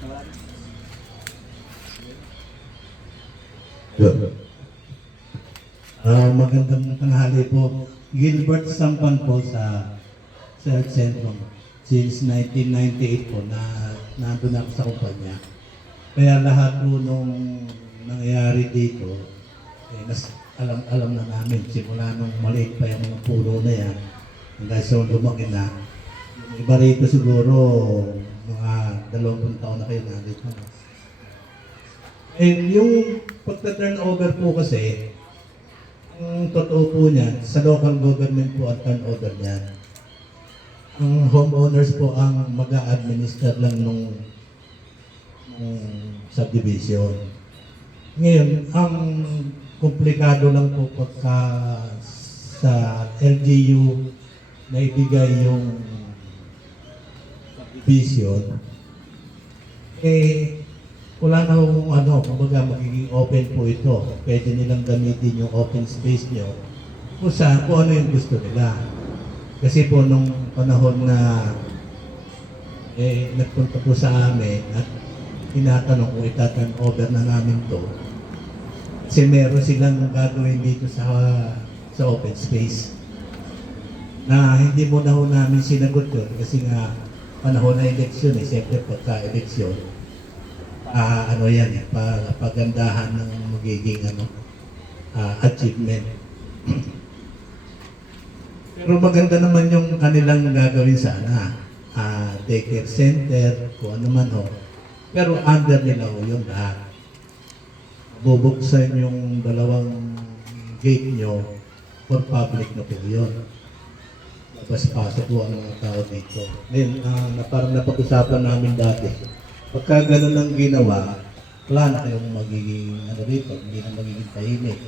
Good. Magandang tanghali po. Gilbert Sampan po sa Health Centrum. Since 1998 po na nandun ako sa kumpanya. Kaya lahat po nung nangyayari dito, alam na namin. Simula nung maliit pa yung mga puno na yan, hanggang so lumaki na. Yung iba rito siguro, mga 20 taon na kayo nandito. And yung pagka-turnover po kasi, ang totoo po niyan, sa local government po ang turnover niyan. Ang homeowners po ang mag-a-administer lang nung subdivision. Ngayon, ang komplikado lang po pagka sa LGU na ibigay yung subdivision, wala na kung kumbaga magiging open po ito. Pwede nilang gamitin yung open space nyo kung ano yung gusto nila. Kasi po nung panahon na nagpunta po sa amin at tinatanong kung itaturn over na namin to, kasi meron silang gagawin dito sa open space na hindi mo na ho namin sinagot yun kasi nga panahon na eleksyon siyempre pagka-eleksyon pagandahan ng magiging achievement. Pero maganda naman yung kanilang gagawin sana. Daycare center, kung ano man ho. Pero under nila ho yung lahat. Bubuksan yung 2 gate nyo for public na po yun. Labas-pasok po ang mga tao dito. Ngayon, parang napag-usapan namin dati. Pagka gano'n ang ginawa, wala na kayong magiging dito, hindi na magiging tahimik.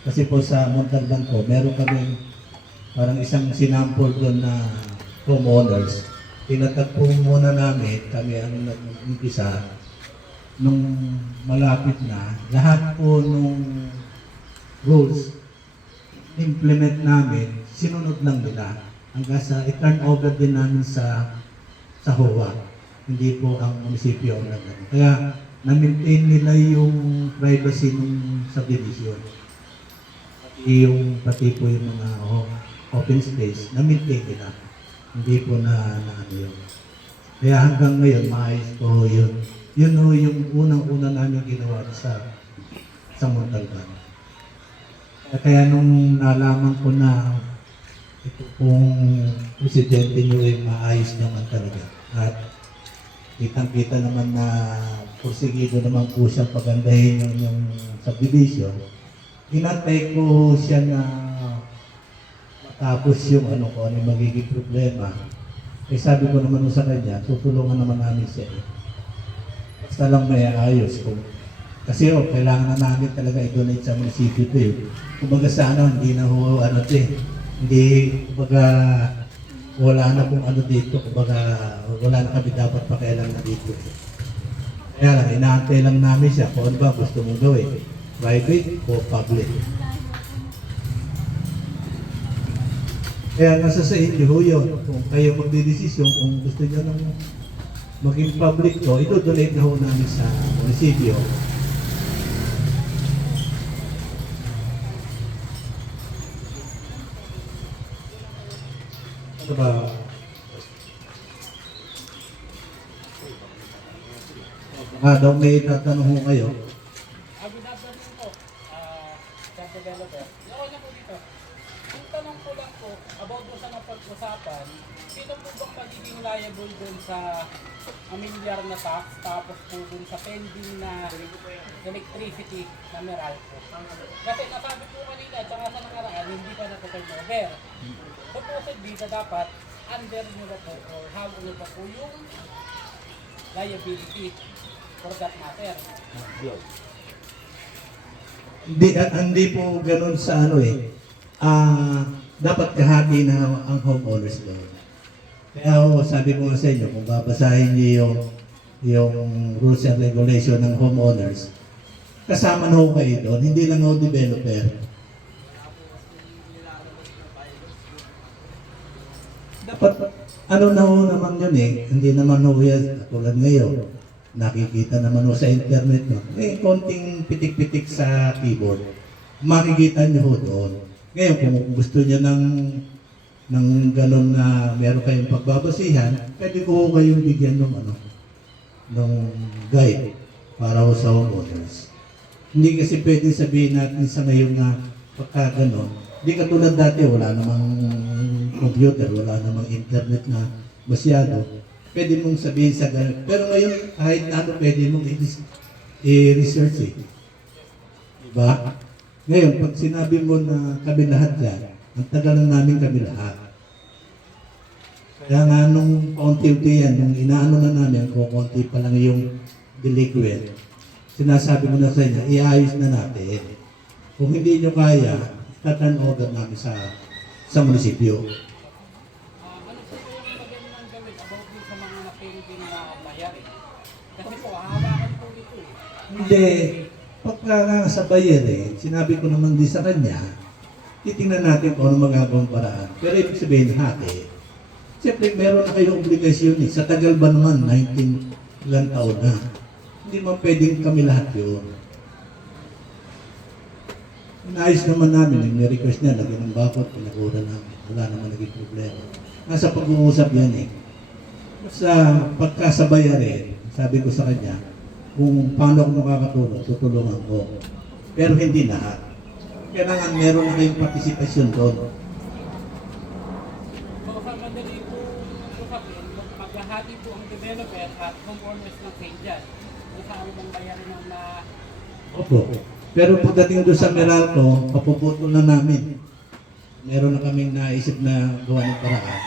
Kasi po sa Montalban po, meron kami parang isang sinampol doon na homeowners. Tinatagpo muna namin, kami ang nag-umpisa, nung malapit na, lahat po nung rules, implement namin, sinunod lang nila. Hanggang sa i-turn over din namin sa HOA. Hindi po ang munisipyo ang nagano. Kaya na-maintain nila yung privacy ng subdivision. Pati po yung mga open space, na-maintain nila. Hindi po na ano yun. Kaya hanggang ngayon, maayos po yun. Yun ho yung unang-una namin ginawa sa Montalban. Kaya nung nalaman ko na ito pong presidente nyo ay maayos naman talaga. At kitang-kita naman na porsigido naman po siya pagandahin yung subdivision. Inantay ko siya na matapos yung ano magiging problema. Sabi ko naman sa kanya, tutulungan naman namin siya. Basta lang may ayos. Kasi kailangan na namin talaga i-donate sa munisipyo ito eh. Kumbaga sa hindi na hindi, kumbaga, wala na kung dito, kumbaga wala na kami dapat pakialam na dito. Kaya lang, inaantay lang namin siya kung ano ba gusto mong gawin, private o public. Kaya nasa sa inyo yun, kung kayo magdidesisyon, kung gusto nyo nang maging public to, ito-donate na ho namin sa munisipyo. Diba? Daw may tatanong ho kayo. Binabanong ko, sa developer. Okay na po dito. Yung tanong ko lang po, about doon sa napag-usapan, sino po bang magiging liable doon sa amilyar na tax, tapos po doon sa pending na electricity na Meralco? Kasi nasabi po kanina, tsaka sa nakaraan, hindi pa na-turnover. Supposedly na dapat under nyo na po or how nyo pa po yung liability for that matter. Hindi po ganun sa dapat kahati na ang homeowners doon. Kaya sabi ko sa inyo, kung babasahin niyo yung rules and regulation ng homeowners, kasama na ho kayo doon, hindi lang ho developer. Dapat, na ho naman yun hindi naman ho yan tulad ngayon. nakikita naman ho sa internet, no? Konting pitik-pitik sa keyboard, makikita nyo ho doon. Ngayon, kung gusto niya ng gano'n na meron kayong pagbabasihan, pwede ko ho kayong bigyan ng guide para ho sa homeowners. Hindi kasi pwede sabihin natin sa ngayon na pagka gano'n, hindi katulad dati, wala namang computer, wala namang internet na masyado. Pwede mong sabihin sa gano'n. Pero ngayon, kahit na ano, pwede mong i-research eh. Diba? Ngayon, pag sinabi mo na kami lahat yan, ang tagal na namin kami lahat. Kaya nga nung kaunti-unti yan, nung inaano na namin, kung kaunti pa lang yung delinquent, sinasabi ko na sa inyo, iayos na natin. Kung hindi nyo kaya, taturn over namin sa munisipyo. Ano po yung magandang gawin about din sa mga napinding na mayari? Kasi po, hahawakan po ito eh. Hindi, pagka sa bayan sinabi ko naman din sa kanya, titingnan natin kung ano magagawang paraan. Pero ibig sabihin hati, siyempre meron na kayong obligasyon eh. Sa tagal ba naman, 19 ilang taon na. Hindi man pwedeng kami lahat yun. Inaayos naman namin, yung request niya, lagyan ng bakot, pinakura namin. Wala naman naging problema. Nasa pag-uusap yan eh. Sa pagkasabay rin, sabi ko sa kanya, kung paano ako makakatulong, tutulungan ko. Pero hindi lahat. Kailangan meron na kayong partisipasyon doon. So, sa madali po usapin, maghahati po ang developer at homeowners ng St. John. Kung saan bang bayarin ng Opo. Pero pagdating doon sa Meralco, papuputol na namin. Meron na kaming naisip na gawa ng paraan.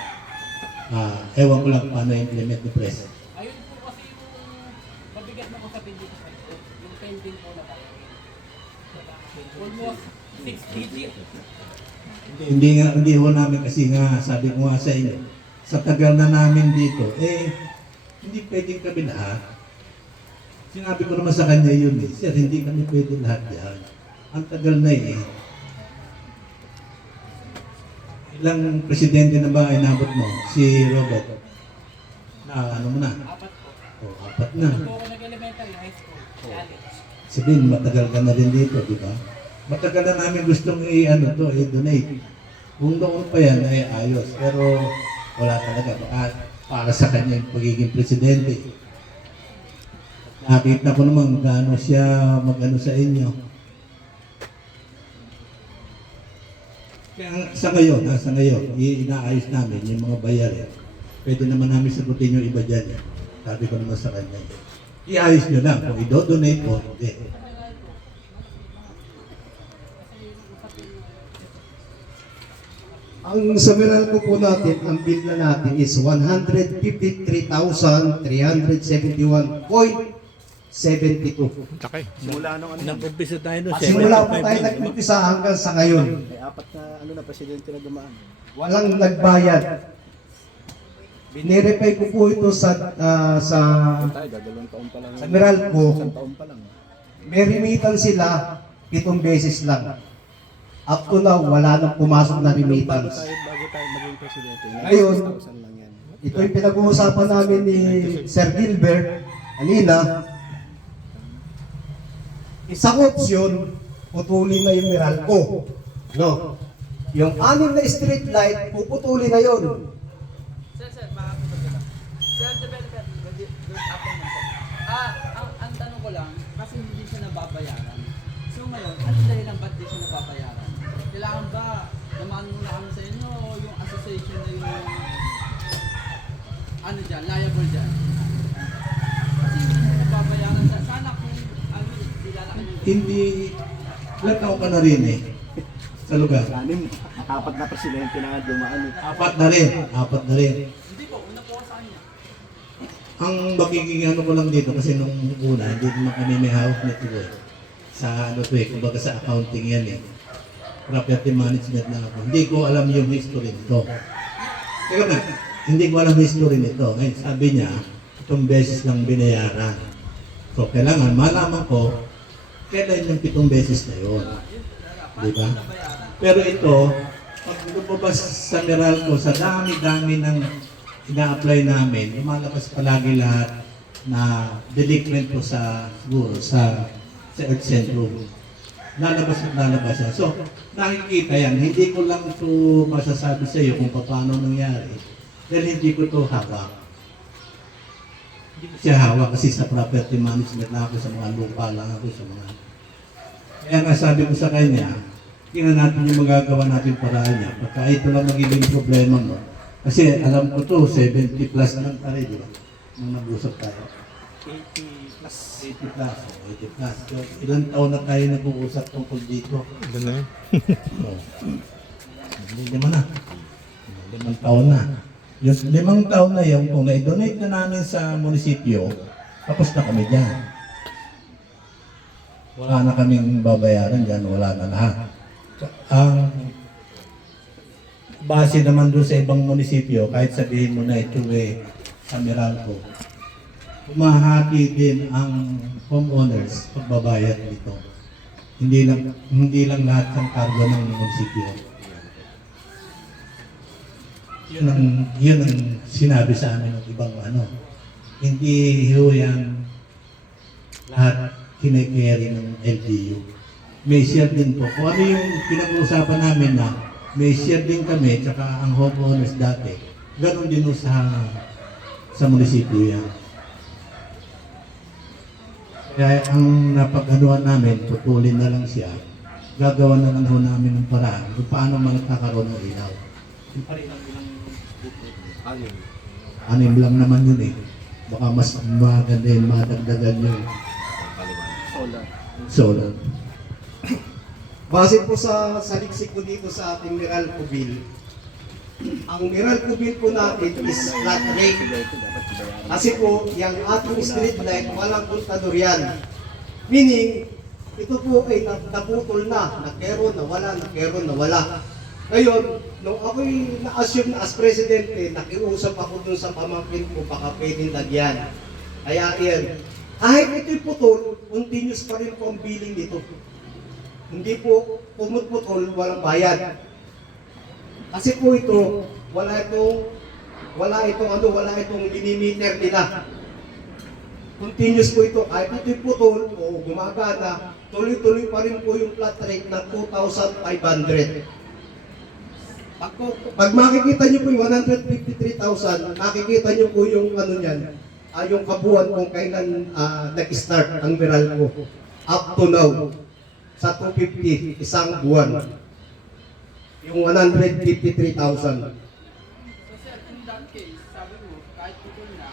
Ewan ko lang paano implement ni Pres. ayun po kasi yung mabigat na usapin dito sa ito. Yung pending po na bayarin. Almost 6 digit. Hindi ho namin kasi nga, sabi ko nga sa inyo, sa tagal na namin dito, hindi pwedeng kami lahat. Sinabi ko naman sa kanya yun eh, sir, hindi kami pwede lahat yan. Ang tagal na eh. Ilang presidente na ba inabot mo? Si Robert. Na ano mo na? 4 po. 4 na. Po ako nag-elementary high school. Alex. Sabihin, matagal ka na rin dito, di ba? Matagal na namin gustong i-donate. Kung noon pa yan ay ayos, pero wala talaga. Para sa kanya yung pagiging presidente. Nakita ko naman gaano siya mag-ano sa inyo. Kaya sa ngayon, inaayos namin yung mga bayarin. Pwede naman namin sagutin yung iba dyan. Sabi ko naman sa kanya. Iayos nyo lang kung i-donate o hindi. Ang sa Meralco po natin, ang bill na natin is 153,371.72. Simula nung ano, Nag-umpisa tayo nun. Simula po tayo nag-umpisa hanggang sa ngayon. may apat na ano na presidente na dumaan. Walang nagbayad. Binirepay ko po ito sa Tayo, dalawang taon pa lang. Sa Meralco. Isang taon pa lang. may remittance sila 7 beses lang. Up to now, wala nang pumasok na remittance. Bago tayo maging presidente. Ngayon, 6,000 lang yan. ito yung pinag-uusapan namin ni Sir Gilbert kanina. Isang opsyon, putulin na yung Meralco. No? Yung 6 na street light, puputulin na yun. Sir, makakapagod. Sir, developer, good afternoon, sir. Ang tanong ko lang, kasi hindi siya nababayaran. So ngayon, ano dahilan ba't di siya nababayaran? Kailangan ba naman muna kami sa inyo yung association na yung ano dyan, liable dyan? Kasi hindi siya nababayaran. Sana kung dilalaki nyo. Hindi, ilan taon ka na rin eh, sa lugar. Anim, apat na presidente na dumaan. 4 na rin. Hindi po, una po ako sa kanya. Ang magiging ano ko lang dito, kasi nung una, hindi naman kami may hawak nito eh. Sa ano to eh, kumbaga sa accounting yan eh. Property management na ako. Hindi ko alam yung history nito. Teka na, hindi ko alam yung history nito. Ngayon, sabi niya, itong beses lang binayaran. So, kailangan malaman ko, kailan yung 7 beses na yun. Di ba? Pero ito, pag lumabas sa Meralco, sa dami-dami ng ina-apply namin, lumalabas palagi lahat na delinquent po sa siguro sa Earth Centrum. Lalabas at lalabas yan. So, nakikita yan. Hindi ko lang ito masasabi sa iyo kung paano nangyari. Dahil hindi ko ito hawak. Hindi ko siya hawak kasi sa property management na ako, sa mga lupa lang ako, sa mga... Kaya nga sabi ko sa kanya, tingnan natin yung magagawa natin paraan niya. Pagka ito lang magiging problema mo. Kasi alam ko to 70 plus lang tayo, di ba? Nung nag-usap tayo. 80 plus. 80 plus, 80 plus. So, ilang taon na tayo nag-uusap tungkol dito. Doon na yun. So, lima na. 5 taon na. Yung 5 taon na yun, kung na-donate na namin sa munisipyo, tapos na kami dyan. Wala na kaming babayaran dyan, wala na lahat. Ang base naman doon sa ibang munisipyo, kahit sabihin mo na ito sa Meralco, humahati din ang homeowners pagbabayad nito. Hindi lang lahat ng kargo ng munisipyo. Yun ang sinabi sa amin ng ibang Hindi yan lahat kinikeri ng LGU. May share din po. Kung ano yung pinag-uusapan namin na may share din kami, tsaka ang homeowners dati, ganun din sa munisipyo yan. Kaya ang napag-anuan namin, putulin na lang siya, gagawa na lang ho namin ng paraan kung paano magkakaroon ng ilaw. Yung pa rin ang ilang anim lang naman yun eh. Baka mas maganda yung madagdagan yung Solar. solar. Base po sa saliksik ko dito sa ating Meralco bill, ang Meralco bill po natin is flat rate. Kasi po, yung ating street light, walang kontador yan. Meaning, ito po ay naputol na, nagkaroon na wala, nagkaroon na wala. Ngayon, nung ako'y na-assume na as presidente, nakiusap ako dun sa pamangkin ko, baka pwedeng lagyan. Kaya yan, kahit ito'y putol, continuous pa rin po ang billing nito. Hindi po pumutputol, walang bayad. Kasi po ito, wala itong limiter nila. Continuous po ito, kahit ito'y putol o gumagana, tuloy-tuloy pa rin po yung flat rate na 2,500. Pag makikita nyo po yung 153,000, nakikita nyo po yung niyan, yung kabuuan kung kailan nag-start ang Meralco. Up to now, sa 250, isang buwan. Yung 153,000. So sir, in that case, sabi mo, kahit putol na,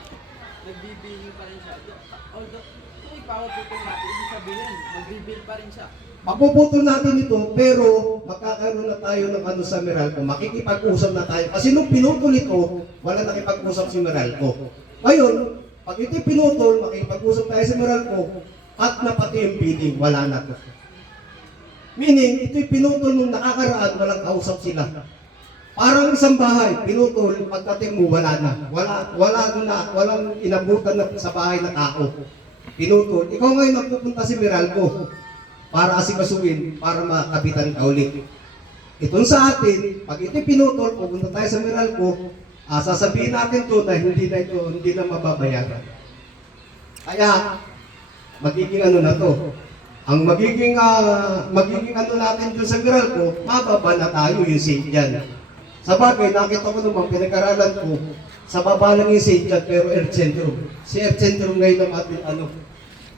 nagbibiling pa rin siya. Although, kung ipapaputol natin, ibig sabihin, magbibil pa rin siya. Mapuputol natin ito, pero makakaroon na tayo ng sa Meralco. Makikipag-usap na tayo. Kasi nung pinutol ito, wala nakipag-usap si Meralco. Ngayon, pag ito pinutol, makikipag-usap tayo sa Meralco, at na pati yung bidding, wala na to. Meaning, ito'y pinutol nung nakakaraan, walang kausap sila. Parang isang bahay, pinutol, pagdating mo, wala na. Walang inabutan na sa bahay na tao. Pinutol. Ikaw ngayon nagpupunta si Meralco para asikasuin, para makabitan ka ulit. Itong sa atin, pag ito'y pinutol, pupunta tayo sa Meralco, sasabihin natin to na hindi na mababayaran. Kaya, magiging na to. Ang magiging natin dun sa Meralco, mababa na tayo yung St. John. Sa bagay, nakita ko naman, pinag-aralan ko, sa baba lang yung St. John, pero Earth Centrum. Si Earth Centrum ngayon ang ating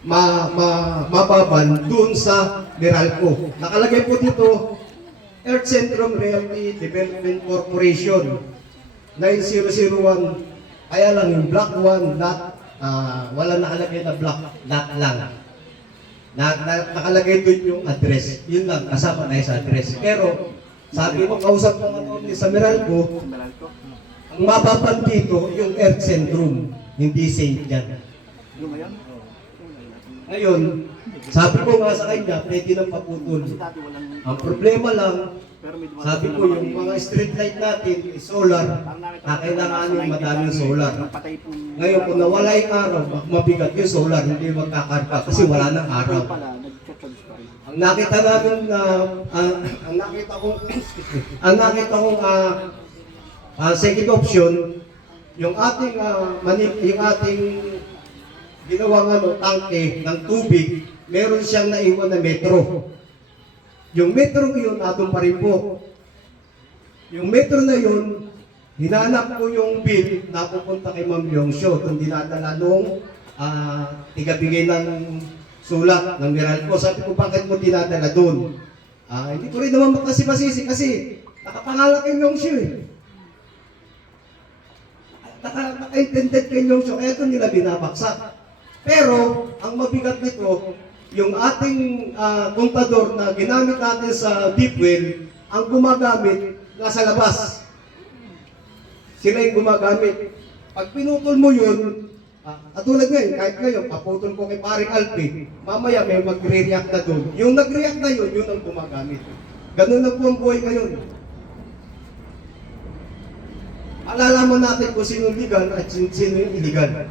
mababan dun sa Meralco. Nakalagay po dito, Earth Centrum Realty Development Corporation, 9001. Kaya lang yung block 1 lot, wala nakalagay na block lot lang. Nakalagay doon yung address. Yun lang, kasama na sa address. Pero, sabi mo, kausap ng attorney sa Meralco, ang mababan dito, yung Earth Centrum, hindi St. John. Yung ngayon? Ngayon, sabi ko nga sa kanya, pwede nang paputol. Kasi dati walang... Ang problema lang, Pero may dumating sabi ko, yung mga street light natin, solar, kailangan yung madaming solar. Patay po. Ngayon, kung nawala yung araw, mabigat yung solar, hindi magkakarga kasi wala nang araw. Pala, nag-charge pa rin. Ang nakita namin na ang nakita kong second option, yung ating ginawang tangke ng tubig, meron siyang naiwan na metro. Yung metro yun, atong pa rin po. Yung metro na yun, hinanap ko yung bill na pupunta kay Ma'am Yongsho, kung dinadala nung tigabigay ng sulat ng Meralco. Sabi ko, bakit mo dinadala doon? Hindi ko rin naman makasipasisi kasi nakapangalan kay Yongsho eh. Naka-intended kay Yongsho, kaya ito nila binabaksak. Pero, ang mabigat nito, yung ating kontador na ginamit natin sa deep well, ang gumagamit nasa labas. Sila yung gumagamit. Pag pinutol mo yun, katulad ngayon, kahit ngayon, paputol ko kay paring Alpi, mamaya may magre-react na doon. Yung nag-react na yun, yun ang gumagamit. Ganun na po ang buhay ngayon. Alalaman natin kung sino legal at sino yung illegal.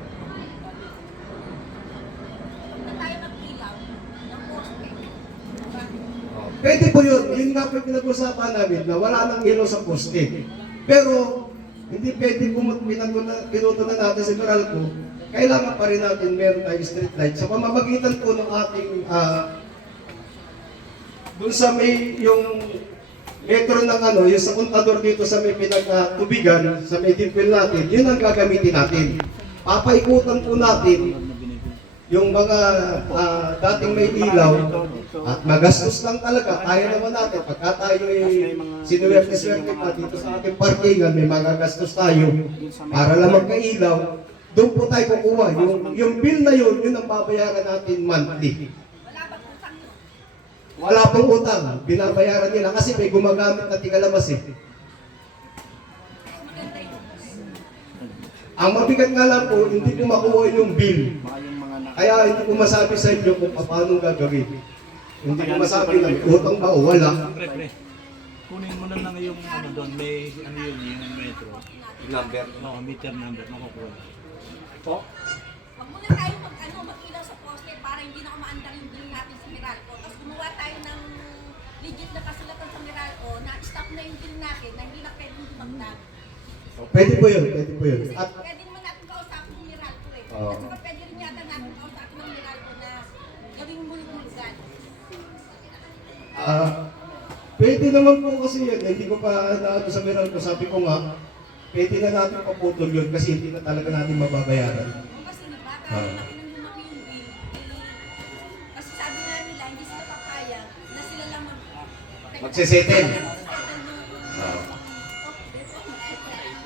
Pwede po yun. Yun nga po yung pinag-usapan namin na wala nang ilaw sa poste. Pero, hindi pwede pinutunan natin si Meralco. Kailangan pa rin natin meron tayong street light. Sa pamamagitan po ng ating dun sa may yung metro ng yung sa kontador dito sa may pinagtubigan, sa may dimpil natin, yun ang gagamitin natin. Papaikutan po natin yung mga dating may ilaw at magastos lang talaga. Kaya naman natin, pagka tayo sinuwerte-swerte pa dito sa ating parkingan, may magagastos tayo para lang magkailaw, doon po tayo kukuha. Yung bill na yun, yun ang babayaran natin monthly. Wala pong utang, binabayaran nila kasi may gumagamit na tigalamas eh. Ang mabigat nga lang po, hindi ko makuha yung bill. Kaya hindi ko masabi sa inyo kung paano gagawin. Hindi ko masabi na utang ba o wala. Pre, kunin mo na lang yung doon, may yung metro. Number. No, meter number, makukuha. Po? Wag muna tayo mag-ilaw sa poste para hindi na umaandar yung bill natin sa Meralco. Tapos gumawa tayo ng legit na kasulatan sa Meralco na stop na yung bill natin na hindi na pwedeng dumagdag. Pwede po yun, pwede po yun. Kasi At pwede naman natin kausapin ng Meralco eh. Oo. At saka pwede rin yata natin kausapin ng Meralco na gawing mulungan. pwede naman po kasi yun. Hindi ko pa naano sa Meralco. Sabi ko nga, pwede na natin paputol yun kasi hindi na talaga natin mababayaran. Kasi diba, kahit lumaki ng lumaki yung bill, kasi sabi nga nila, hindi sila papayag na sila lang Magsisettle.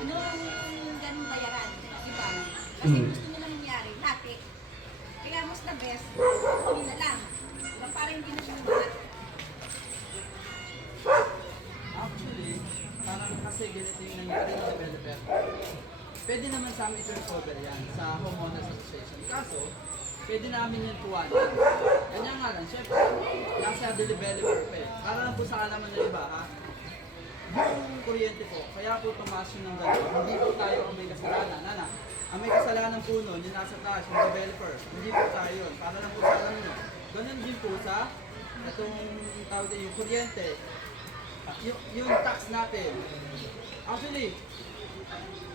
Nung ganung bayaran, di ba? Kasi gusto nila nangyari, lahat. Kaya mas the best, hindi na lang. Diba? Para hindi na siya umat. Actually, parang kasi ganito yung nangyari ng developer. Pwede naman sa amin i-turn over yan sa homeowners association. Kaso, pwede namin yan kuwanin. Kanya nga lang, syempre, nasa developer pa eh. Para lang po sa alaman ng iba, ha? Yung kuryente po, kaya po tumaas yun ng gano'n. Hindi po tayo ang may kasalanan. Ang may kasalanan po nun, yung nasa taas, yung developer. Hindi po tayo yun. Para lang po sa alaman nyo. Ganun din po sa itong tawag din, yung kuryente. Yung tax natin. Actually,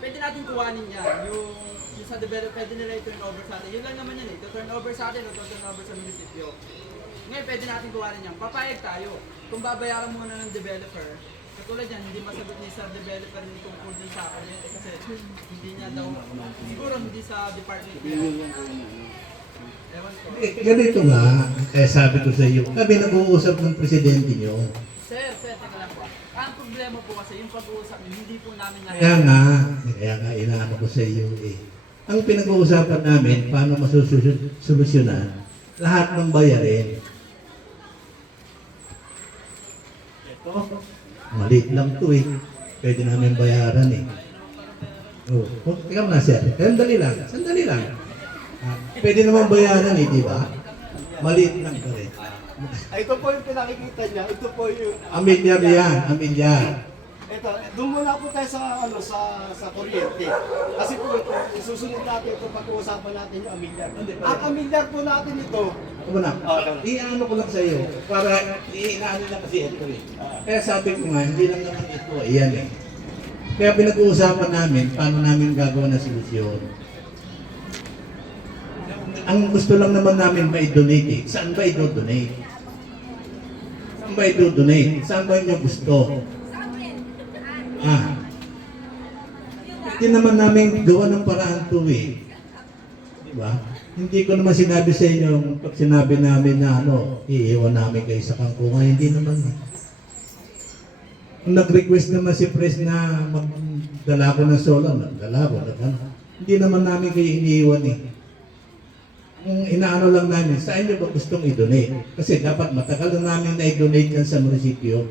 pwede natin kuhanin yan. Yung sa developer, pwede nila i-turn over sa atin. Yun lang naman yan eh. To-turn over sa atin o to-turn over sa munisipyo. Ngayon, pwede natin kuhanin yan. Papayag tayo. Kung babayaran muna ng developer, katulad yan, hindi masagot ni sa developer ni tungkol din sa akin eh, kasi hindi niya daw, siguro hindi sa department niya. Ewan ko. Ganito nga, kaya sabi ko sa iyo, kami nag-uusap ng presidente niyo. Sir, teka lang po. Ang problema po kasi, yung pag-uusap niyo, hindi po namin Kaya nga, inaano ko sa iyo eh. Ang pinag-uusapan namin, paano masusolusyonan lahat ng bayarin. Ito, maliit lang to eh. Pwede namin bayaran eh. Oh, teka muna sir. Sandali lang. Pwede naman bayaran eh, di ba? Maliit lang pa rin. ito po yung pinakikita niya. Ito po yung... Amilyar yan, amilyar. Ito, doon muna po tayo sa kuryente. Kasi po ito, isusunod natin ito pag-uusapan natin yung amilyar. Ang amilyar po natin ito, Ako na, i-ano ko lang sa iyo, para i-inaano lang kasi ito eh. Kaya sabi ko nga, hindi lang naman ito, iyan eh. Kaya pinag-uusapan namin, paano namin gagawa ng solusyon. ang gusto lang naman namin ma-donate eh. Saan ba i-donate? Saan ba i-donate? Saan ba inyo gusto? Sa amin. Hindi naman namin gawa ng paraan to eh. Diba? Hindi ko naman sinabi sa inyo, pag sinabi namin na iiwan namin kayo sa kangkungan, hindi naman eh. Kung nag-request naman si Pres na magdala ko ng solar, nagdala ko, hindi naman namin kayo iniiwan eh. Kung inaano lang namin, saan nyo ba gustong i-donate? Kasi dapat matagal na namin na i-donate yan sa munisipyo.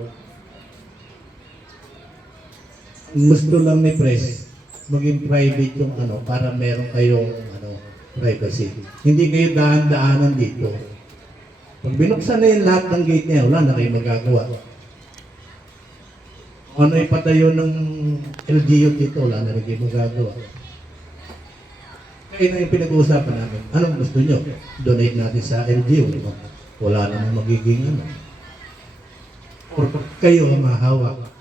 Gusto lang ni Pres, maging private yung para meron kayong privacy. Hindi kayo daan-daanan dito. Pag binuksan na yung lahat ng gate niya, wala na kayo magagawa. Ano ipatayo ng LGU dito, wala na rin kayo magagawa. Kaya na yung pinag-uusapan namin. Anong gusto nyo? Donate natin sa LGU. Diba? Wala namang magiging Or kayo ang mahawak.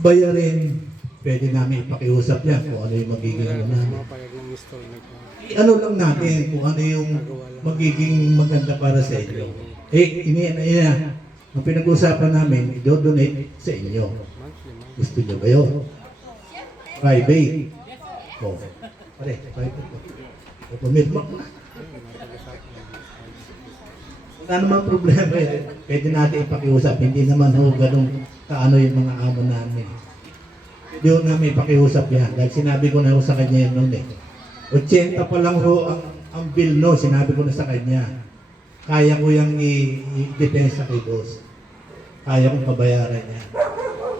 Bayarin, pwede namin ipakiusap yan kung ano yung magiging namin. Ano lang natin kung ano yung magiging maganda para sa inyo. Ang pinag-uusapan namin, i-donate sa inyo. Gusto nyo ba yun? Private. Pare, private. Pumirma ko na. Wala namang problema eh. Pwede natin ipakiusap. Hindi naman ganun kaano yung mga amo namin. Pwede ho namin ipakiusap yan. Dahil sinabi ko na ho sa kanya yun noon eh. 80 pa lang ho ang bill no. Sinabi ko na sa kanya. Kaya ko yung i-depensa kay boss. Kaya kong pabayaran yan.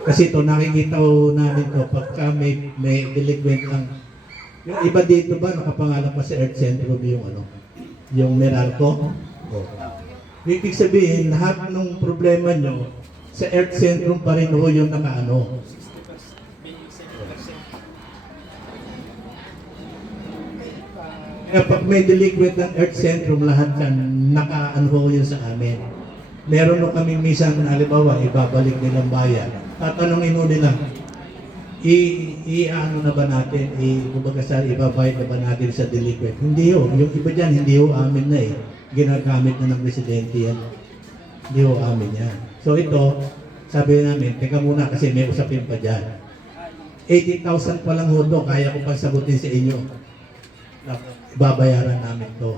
Kasi ito, nakikita ko namin to pagka may delinquent ang yung iba dito ba, nakapangalan pa sa Earth Centrum yung Meralco? Ibig sabihin, lahat ng problema nyo, sa Earth Centrum pa rin ho yung nakaano. Kaya pag may delinquent ng Earth Centrum, lahat yan, nakaano ho yun sa amin. Meron no kami minsan, halimbawa, ibabalik nilang bayan. Tatanungin ho nila, i-ano na ba natin, kumbaga sa ibabayad na ba natin sa delinquent? Hindi ho, yung iba dyan, hindi ho amin na eh. Ginagamit na ng presidente yan. Hindi ho amin yan. So ito, sabi namin, teka muna kasi may usapin pa dyan. 80,000 pa lang ho to, kaya ko pang sagutin sa inyo. Babayaran namin to.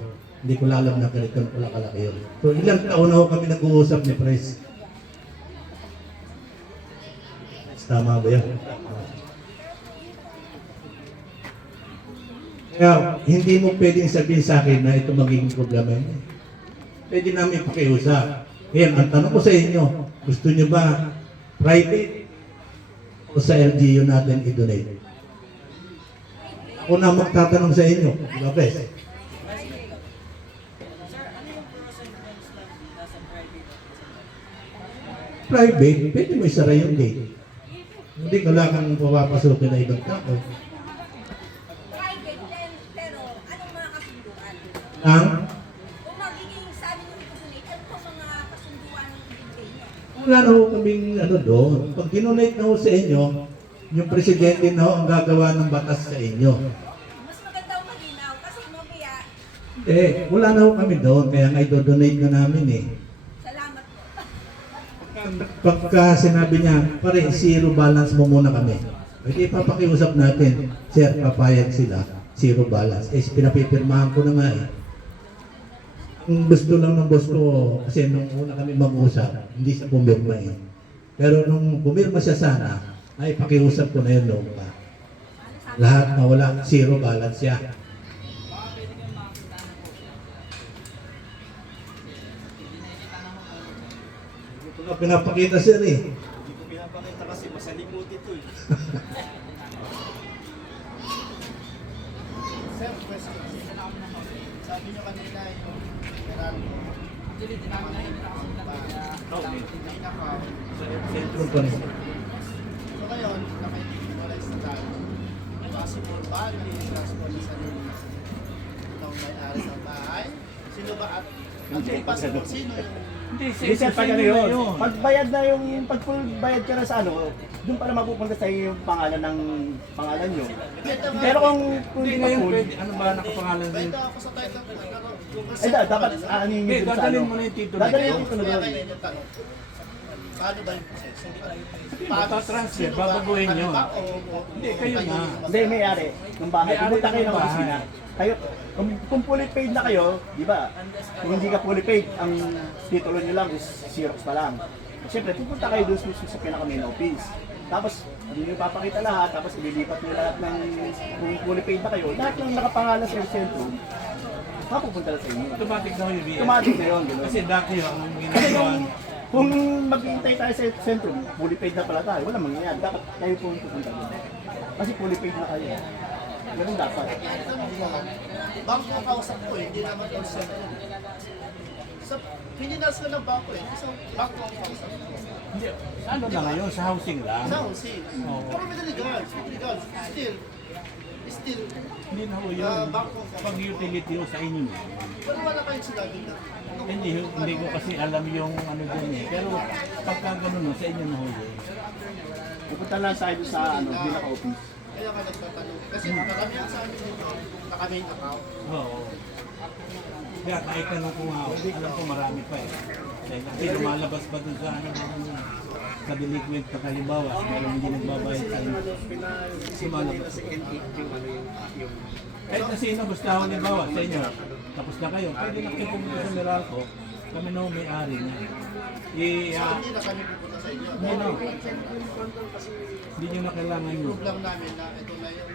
Hindi ko alam na ganito na pala kalaki yun. So ilang taon na ho kami nag-uusap ni Pres. Tama ba yan? Kaya hindi mo pwedeng sabihin sa akin na ito magiging problema niya. Pwede namin pakiusap. Ngayon, ang tanong ko sa inyo, gusto nyo ba private o sa LGU natin i-donate? Ako na magtatanong sa inyo. Diba, Pres? Sir, ano yung pros and cons na nasa private? Private, pwede mo isara yung gate. Hindi ka lang kang papapasukin na ibang tao. Private din, pero anong mga kasunduan? Ang Kung magiging sabi nyo i-donate, ano po mga kasunduan ng ibigay nyo? wala na ho kaming doon. Pag dinonate na ho sa inyo, yung presidente na ho ang gagawa ng batas sa inyo. Mas maganda malinaw kasi mamaya, Wala na ho kami doon, kaya nga i-donate na namin eh. salamat po. Pagka sinabi niya, pare, zero balance mo muna kami. Pwede ipapakiusap natin, sir, papayag sila, zero balance. Pinapipirmahan ko na nga eh. Ang gusto lang ng boss ko, kasi nung una kami mag-usap, hindi siya pumirma eh. Pero nung pumirma siya sana, ay pakiusap ko na yun noon pa. Lahat na wala, zero balance siya. Baka pwede kang makakita ng copy. Hindi nakikita ng Ito nga pinapakita sir eh. Hindi ko pinapakita kasi masalimut ito eh. Sir, question. Sabi nyo kanina yung Meralco Actually, tinawag na yun ako lang kaya main account. Sentrum pa rin. So ngayon, naka-individualize na tayo. Possible ba na i-transfer na sa ng may-ari ng bahay? Sino ba at Hindi, possible, sino yung Hindi, Minsan pag ano yun, pag bayad na yung, pag full bayad ka na sa ano, doon pala mapupunta sa iyo yung pangalan ng pangalan nyo. Pero kung Hindi hindi pa ngayon full, pwede, ano ba nakapangalan din? Ito ako sa title ko. dapat aanin nyo Hindi, dun sa dadalhin ano. mo na yung titulo. Dadalhin yung titulo Kaya doon. ngayon yung tanong. Paano ba yung proseso? Matatransfer, babaguhin yun. Hindi, kayo na. Hindi, may-ari ng bahay. May-ari Pumunta kayo ng ng bahay. opisina. Kayo, kung fully paid na kayo, di ba? Kung hindi ka fully paid, ang titulo nyo lang is Xerox pa lang. Siyempre, pupunta kayo doon mismo sa pinaka-main office. Tapos, ano yung papakita lahat, tapos ililipat nyo lahat ng, kung fully paid na kayo, lahat ng nakapangalan sa Centrum, mapupunta na sa inyo. Automatic na yung BS. Automatic na yun, gano'n. Kasi dati yung Kasi ginagawa. kung maghihintay tayo sa Centrum, fully paid na pala tayo, wala mangyayari. Dapat kayo po yung pupunta doon. Kasi fully paid na kayo. Ganun dapat. Bangko ang kausap ko hindi naman call center. Sa Pilipinas ko ng bangko so bangko ang kausap ko. Hindi, ano na ngayon, sa housing lang. Sa housing. Oo. Pero with regards, still, Hindi na ho yun. bangko ang Pag utility ho sa inyo. pero wala kayong sinabi na. Hindi ko kasi alam yung ano dyan eh. Pero pagka ganun ho, sa inyo na ho yun. Pupunta lang tayo sa ano, pinaka-office. Kaya ka nagtatanong. Kasi karamihan sa amin dito, naka-main account. Oo. Kaya kahit tanong ko nga, alam ko marami pa eh. Kasi lumalabas pa dun sa ano, sa delinquent na kalimbawa, meron hindi nagbabayad sa inyo. Lumalabas. Kahit na sino, basta halimbawa sa inyo, tapos na kayo, pwede na kayo pumunta sa Meralco, kami na ho may-ari na. Hindi na kami pupunta sa inyo. Hindi na. Hindi nyo na kailangan yun. Prove lang namin na ito na yung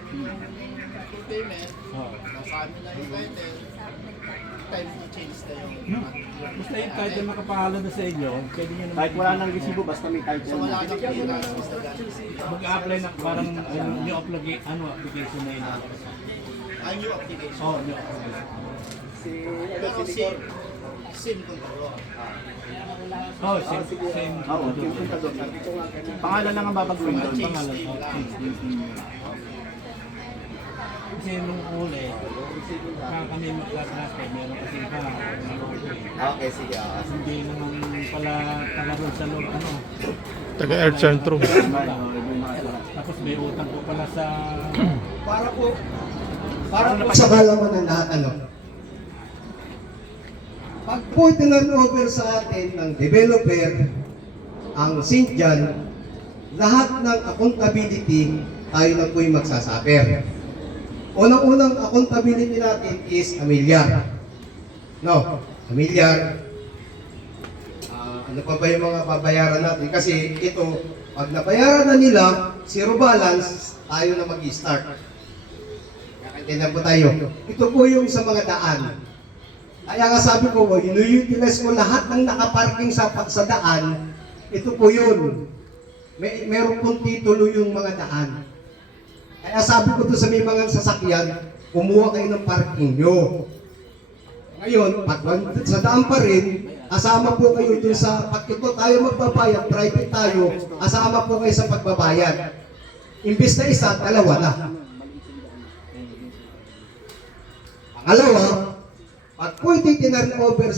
full payment, Oo. nasa amin na yung title, time to change na yung Basta yung kahit yung nakapangalan na sa inyo, pwede nyo naman. Kahit wala nang resibo, basta may title So wala na. nang clearance, Mr. Gan. Mag-apply na parang new application na yun. A new application. Oh, new application. Pero SIM control. Oh, same. Oo, pupunta doon. Pangalan lang ang babaguhin doon. Pangalan. Oh, kasi nung uli, kami magka-transfer, meron kasi iba. Okay, sige. Hindi naman pala taga doon sa loob, ano. Taga Earth Centrum. Tapos may utang ko pala sa... Para po sa kalaman ng lahat, ano? Pag po tinurn over sa atin ng developer, ang Sinjan, lahat ng accountability tayo na po yung magsasaber. Unang-unang accountability natin is amilyar. No, amilyar. Ano pa ba yung mga babayaran natin? Kasi ito, pag nabayaran na nila, zero balance, tayo na mag-start. Kakaintindihan po tayo. Ito po yung sa mga daan. Kaya nga sabi ko, inu-utilize ko lahat ng nakaparking sa daan. Ito po yun. Meron pong titulo yung mga daan. Kaya sabi ko to sa may mga sasakyan, kumuha kayo ng parking nyo. Ngayon, pag sa daan pa rin, asama po kayo dun sa, pag ito tayo magbabayad, private tayo, asama po kayo sa pagbabayad. Imbis na isa, dalawa na. Pangalawa, pag po ito'y tinurn over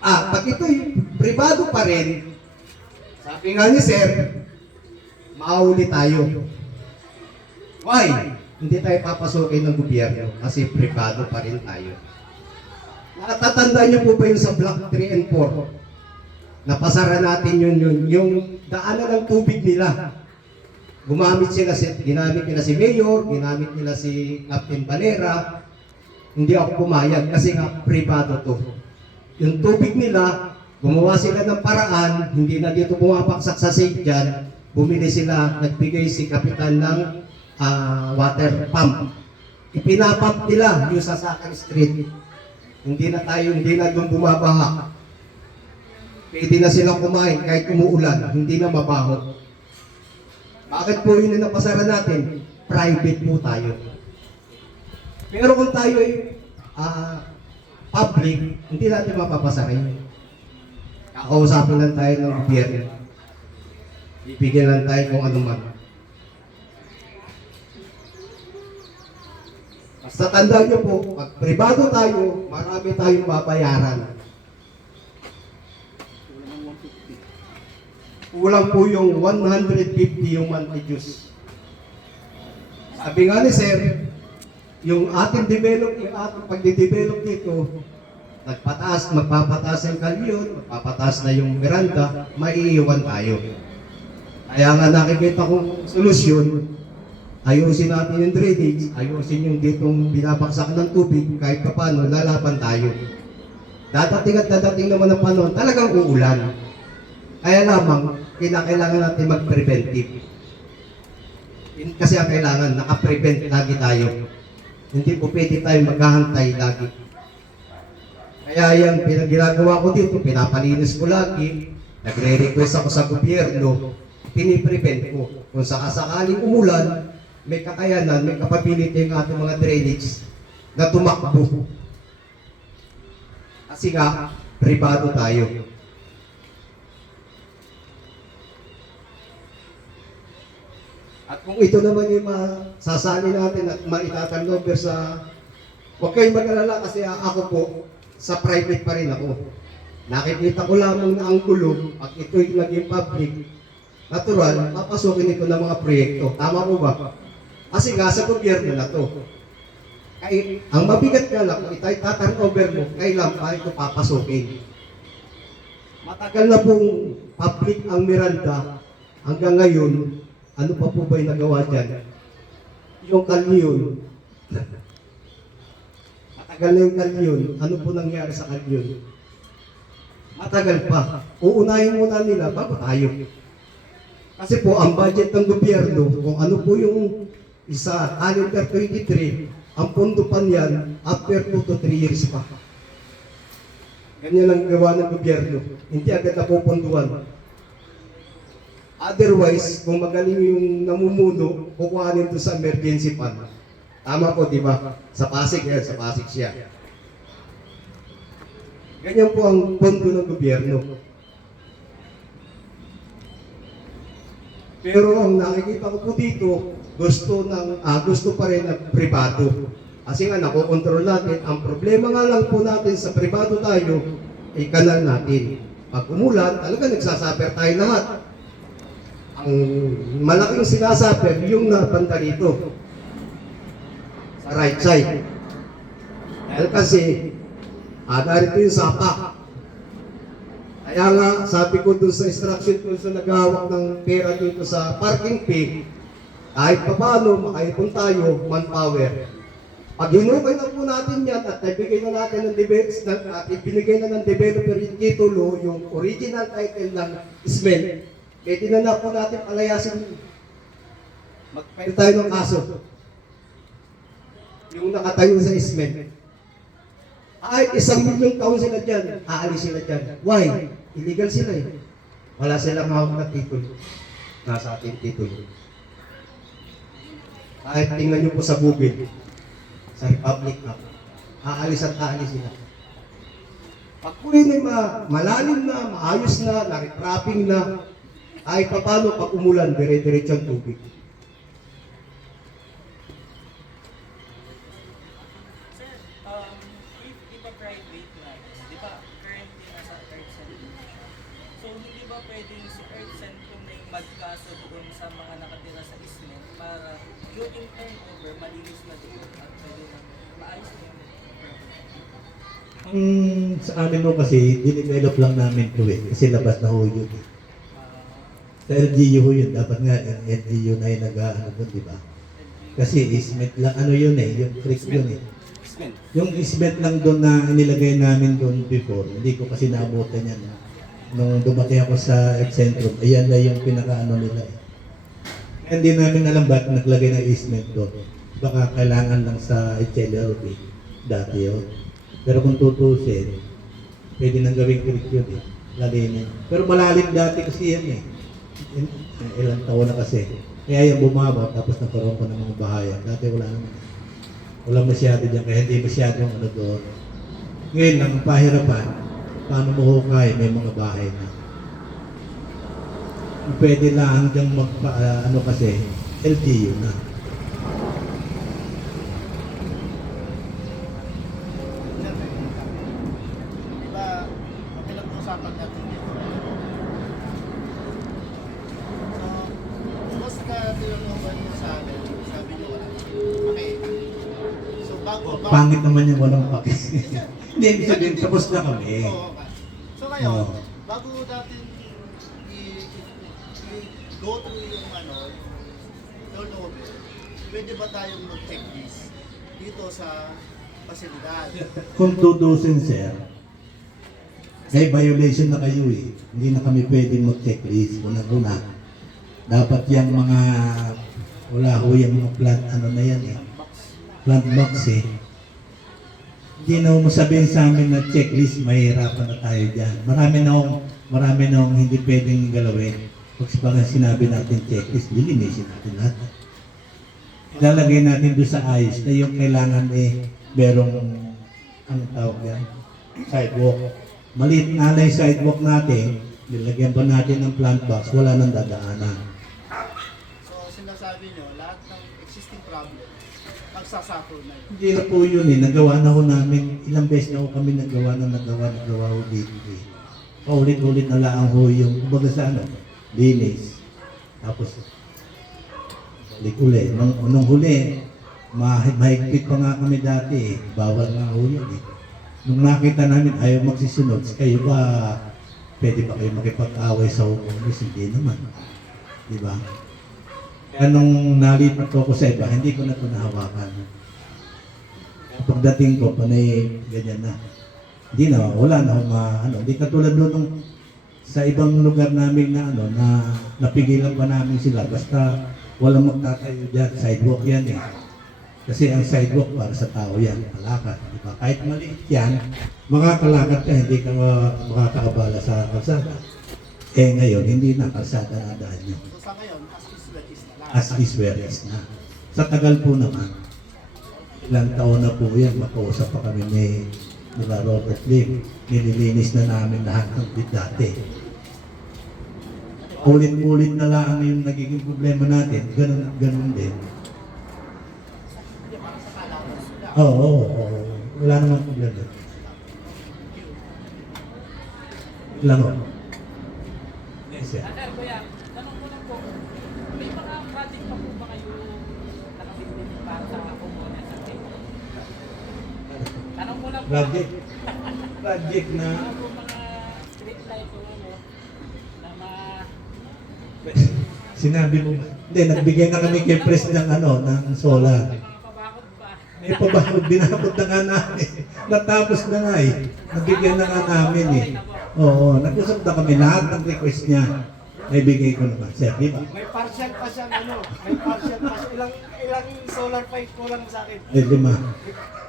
pag ito'y privado pa rin, sabi nga ni Sir, mauli tayo. Why? Hindi tayo papasokin ng gobyerno kasi privado pa rin tayo. Natatandaan niyo po ba yung sa Block 3 and 4? Napasara natin yung daanan ng tubig nila. Ginamit nila si Mayor, ginamit nila si Captain Valera. Hindi ako pumayag kasi nga privado to. Yung tubig nila, gumawa sila ng paraan, hindi na dito bumapaksak sa St. John, bumili sila, nagbigay si kapitan ng water pump. Ipinapump nila yung sa Sakan Street. Hindi na doon bumabaha. Pwede na silang kumain kahit umuulan, hindi na mabaho. Bakit po yun na napasara natin? Private po tayo. Pero kung tayo ay public, hindi natin mapapasarin. Kakausapin lang tayo ng gobyerno. Bibigyan lang tayo kung ano man. Basta tandaan nyo po, pag privado tayo, marami tayong babayaran. kulang po yung 150 yung monthly dues. Sabi nga ni Sir, yung ating pagde-develop dito, magpapataas ang kalyon, magpapataas na yung Miranda, maiiwan tayo. Kaya nga nakikita kong solusyon, ayusin natin yung drainage, ayusin yung ditong binabaksak ng tubig, kahit pa paano, lalaban tayo. Dadating at dadating naman ang panahon, talagang uulan. Kaya lamang, kailangan natin mag-preventive. Kasi ang kailangan, naka-prevent lagi tayo. Hindi po pwede tayo maghahantay lagi. Kaya yung ginagawa ko dito, pinapalinis ko lagi, nagre-request ako sa gobyerno, piniprevent ko. Kung sakasakaling umulan, may kakayanan, may capability ng ating mga drainage na tumakbo. Kasi nga, privado tayo. At kung ito naman yung masasali natin at maitaturnover sa... Huwag kayong mag-alala kasi ako po, sa private pa rin ako. Nakikita ko lamang na ang gulo, pag ito'y naging public, natural, papasukin ito ng mga proyekto. Tama po ba? Kasi nga sa gobyerno na to. Kaya, ang mabigat nga lang, kung itaturnover mo, kailan pa ito papasukin. Matagal na pong public ang Miranda, hanggang ngayon, ano pa po ba yung nagawa dyan? Yung kalyon. Matagal na yung kalyon. Ano po nangyari sa kalyon? Matagal pa. Uunahin muna nila bago tayo. Kasi po, ang budget ng gobyerno, kung ano po yung isa, calendar 23, ang pondo pa niyan, after 2 to 3 years pa. Ganyan lang gawa ng gobyerno. Hindi agad napupunduan. Otherwise, kung magaling yung namumuno, kukuhanin ito sa emergency fund. Tama po, di ba? Sa Pasig yan, sa Pasig siya. Ganyan po ang pondo ng gobyerno. Pero ang nakikita ko po dito, gusto pa rin ng pribado. Kasi nga, nakokontrol natin. Ang problema nga lang po natin sa pribado tayo, ay kanal natin. Pag umulan, talaga nagsasuffer tayo lahat. Ang malaking sinasabi, yung nabanda rito sa right side. Dahil kasi, narito yung sapa. Kaya nga, sabi ko dun sa instruction ko sa naghahawak ng pera dito sa parking fee, kahit pa paano, makaipon tayo, manpower. Pag hinukay na po natin yan at ibigay na natin ibinigay na ng developer yung titulo, yung original title ng SMEL, pwede na po natin palayasin. Magpahil tayo ng kaso. Yung nakatayo sa SMEL. Ay, 1 milyong taon sila dyan. Aalis sila dyan. Why? Illegal sila eh. Wala silang hawak na titulo. Nasa ating titulo. Kahit tingnan nyo po sa Google, sa Republic Act, aalis at aalis sila. Pag po yun ay malalim na, maayos na, na-retrapping na, kahit pa paano pag umulan, dire-diretso ang tubig. Sir, if a private line, di ba currently nasa Earth Centrum? So hindi ba pwedeng si Earth Centrum na yung magkaso doon sa mga nakatira sa ismet para during turnover, malinis na doon at pwede na maayos na yung Ang sa amin mo kasi, dinevelop lang namin ito eh. Kasi labas na ho yun eh. Sa LGU ho yun. Dapat nga yung LGU na yung nag-ano doon, di ba? Kasi ismet lang, ano yun eh, yung trick yun eh. Yung ismet lang doon na inilagay namin doon before, hindi ko kasi naabutan yan. Nung dumating ako sa Epicentrum, ayan na yung pinaka-ano nila eh. Hindi namin alam ba't naglagay ng ismet doon. Baka kailangan lang sa HLRB dati yun. Pero kung tutusin, pwede nang gawing trick yun eh. Lagay na. Pero malalim dati kasi yan eh. Ilang taon na kasi. Kaya yung bumaba, tapos nagkaroon ko ng mga bahayan. Dati wala naman. Wala masyado dyan, kaya hindi masyadong ano doon. Ngayon, ang pahirapan, paano mo hukay, may mga bahay na. Pwede lang hanggang ano kasi, LTU na. Diba, ang pinag-uusapan natin dito, sa amin, sabi niyo wala. Okay. So bago Pangit naman yung walang paki. Hindi, ibig sabihin, tapos na kami. Oo, okay. So ngayon, Oo. bago natin i-go through yung turnover, pwede ba tayong mag-checklist dito sa pasilidad? Kung tutusin, sir, may violation na kayo eh. Hindi na kami pwedeng mag-checklist. Una-una, dapat yung mga, wala ho yung mga plant, ano na yan eh. Plant box eh. Hindi na mo sabihin sa amin na checklist, mahirapan na tayo dyan. Marami na akong hindi pwedeng galawin. Pag sinabi natin checklist, lilinisin natin lahat. Ilalagay natin doon sa ayos na yung kailangan eh, merong, ang tawag yan, sidewalk. Maliit na yung sidewalk natin, nilagyan pa natin ng plant box, wala nang dadaanan. So sinasabi nyo, lahat ng existing problem, magsasuffer na yun. Hindi na po yun eh, nagawa na ho namin, ilang beses na ho kami nagawa ho dito eh. Paulit-ulit na lang ho yung, kumbaga sa ano, linis. Tapos, balik uli. Nung huli, mahigpit pa nga kami dati eh, bawal nga ho yun eh. Nung nakita namin ayaw magsisunod, kayo ba, pwede ba kayo makipag-away sa homeless? Hindi naman. Diba? Kaya nung nalipat ko sa iba, hindi ko na ito nahawakan. Pagdating ko, panay ganyan na. Hindi na, wala na akong hindi katulad doon sa ibang lugar namin na na napigilan pa namin sila. Basta walang magtatayo dyan, sidewalk yan eh. Kasi ang sidewalk para sa tao yan, kalakad. Diba? Kahit maliit yan, makakalakad ka, hindi ka makakaabala sa kalsada. Eh ngayon, hindi na kalsada na daan nyo. So sa ngayon, as is where is na lang. As is where is na. Sa tagal po naman, ilang taon na po yan, makausap pa kami nila Robert Lim. Nililinis na namin lahat ng dati. Ulit-ulit na lang yung nagiging problema natin, ganun din. Oo. Wala namang problema. Lang o. Yes, sir. Sir, kuya, tanong ko lang po, may mga project pa po ba kayo nakabibig para sa homeowners natin? Tanong ko lang po. Project na Ano po mga street light o na sinabi mo. Hindi, nagbigay na kami kay Pres ng ng solar. may mga pabakod pa? May pabakod, binakod na nga namin. Natapos na nga eh. Nagbigay na nga namin eh. Oo, nag-usap na kami lahat ng request niya. Naibigay ko naman. Sir, di ba? May partial pa siyang may partial pa siya. Ilang solar pipe kulang sa akin. Ay, 5.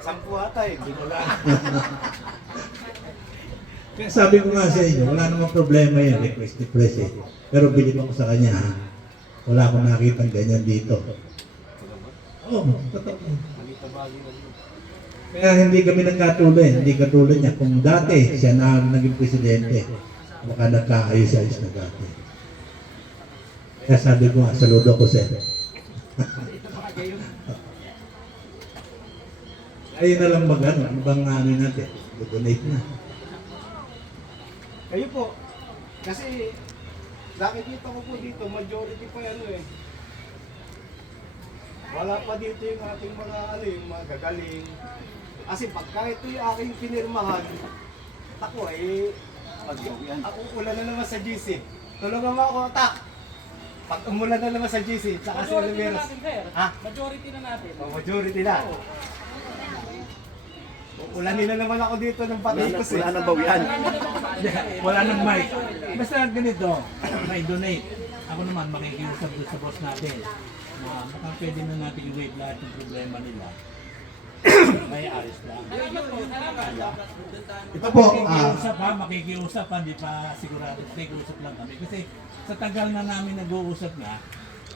10 ata eh. Hindi ko lang. Kaya sabi ko nga sa inyo, wala namang problema yan, request ni Pres eh. Pero bilib ako sa kanya ha. Wala akong nakitang ganyan dito. Oo, totoo. Kaya hindi kami nagkatuloy, hindi katulad niya. Kung dati siya na naging presidente, baka nagkaayos-ayos na dati. Kaya sabi ko nga, saludo ko sir. Ayun na lang ibang natin, donate na. Kayo po. Kasi nakikita ko po dito, majority pa eh. Wala pa dito yung ating mga yung mga gagaling. Kasi pagka ito yung aking pinirmahan, ako ako ulan na naman sa GC. Tulungan mo ako, tak! Pag umulan na naman sa GC, saka sa Majority na Oliveros. natin, sir. Ha? Majority na natin. Majority na. Ulanin na naman ako dito ng patikos eh. Wala nang bawian. Wala nang mic. Basta ganito, may donate. Ako naman makikiusap doon sa boss natin na baka pwede na natin i-waive lahat ng problema nila. May aris lang. Salamat po, salamat. Ito po, Makikiusap ha, hindi pa sigurado. Makikiusap lang kami. Kasi sa tagal na namin nag-uusap na,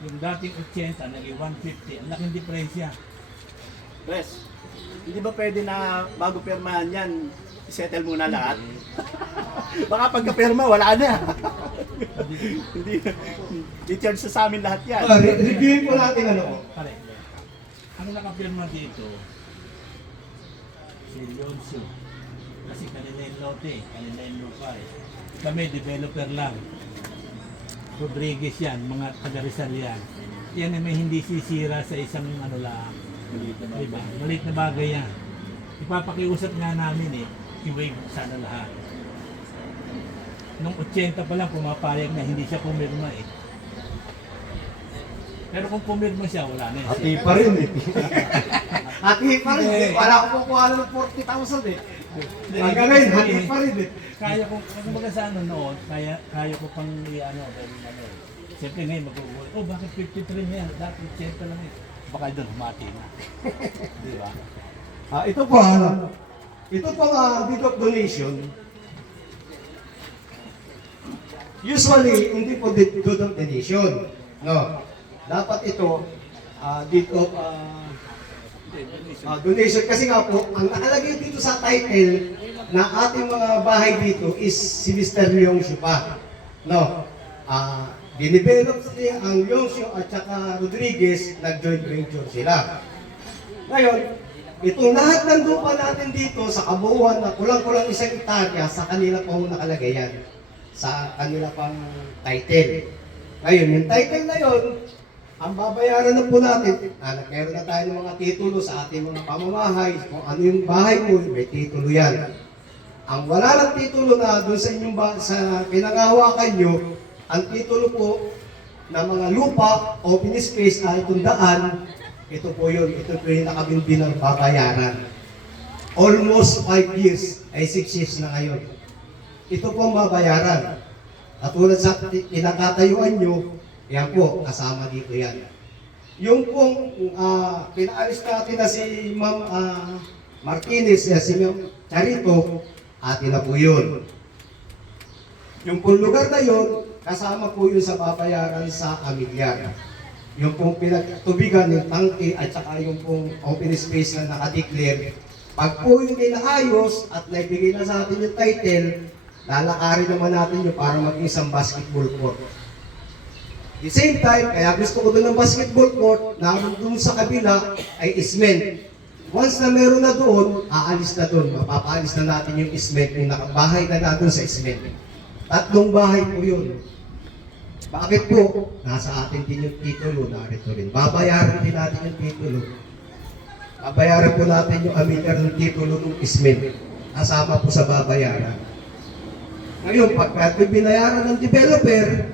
yung dating 80, naging 150, ang laking diferensya. Pres, hindi ba pwede na bago pirmahan yan, i-settle muna lahat? Baka pagka-pirma, wala na. Hindi. I-charge sa amin lahat yan. Reviewin po natin Pare, ang nakapirma dito, si Leoncio. Kasi kanila yung lote, kanila yung lupa eh. Kami, developer lang. Rodriguez yan, mga taga Rizal yan. yan ay may hindi sisira sa isang ano lang. Diba? Maliit na bagay yan. Ipapakiusap nga namin i-waive sana lahat. Nung 80 pa lang pumapayag na hindi siya pumirma Pero kung pumirma siya, wala na Hati pa rin Hati pa rin Wala akong kukuha ng 40,000 Hanggang ngayon, hati pa rin Kaya ko, kung baga sa ano noon, kaya ko pang Siyempre ngayon magugulat, bakit 53 niya? Dati 80 lang Baka doon humati na. Di ba? Ito pa deed of donation. Usually, hindi po deed of donation. No. Dapat ito, deed of donation. Kasi nga po, ang nakalagay dito sa title na ating mga bahay dito is si Mr. Leong Shupa. No. Dinidevelop niya ang Leong at saka Rodriguez, nag-joint venture sila. Ngayon, itong lahat ng lupa natin dito sa kabuuan na kulang-kulang 1 hektarya sa kanila pa nakalagay yan. Sa kanila pang title. Ngayon, yung title na yun, ang babayaran na po natin, meron na tayo ng mga titulo sa ating mga pamamahay, kung ano yung bahay mo, may titulo yan. Ang wala ng titulo na doon sa inyong sa pinangahawakan nyo, ang titulo po ng mga lupa, open space na itong daan, ito po yun, ito po yung nakabinbinang babayaran. Almost 5 years, ay 6 years na ngayon. Ito po ang babayaran. At tulad sa pinakatayuan nyo, yan po, kasama dito yan. Yung pong pinaalis natin na si Ma'am Martinez, si Ma'am Charito, atin na po yun. Yung pong lugar na yun, kasama po yun sa babayaran sa amilyar. Yung pong pinagtubigan ng tangke at saka yung pong open space na nakadeclare, pag po yung inaayos at naibigay na sa atin yung title, lalakarin naman natin yung para maging isang basketball court. At the same time, kaya gusto ko doon ng basketball court, naroon doon sa kabila ay ismen. Once na meron na doon, aalis na doon. Mapapaalis na natin yung ismen, yung nakabahay na natin sa ismen. 3 bahay po yun. Bakit po? Nasa atin din yung titulo, narito rin. Babayaran din natin yung titulo. Babayaran po natin yung amilyar ng titulo ng ismen. Kasama po sa babayaran. Ngayon, pagka binayaran ng developer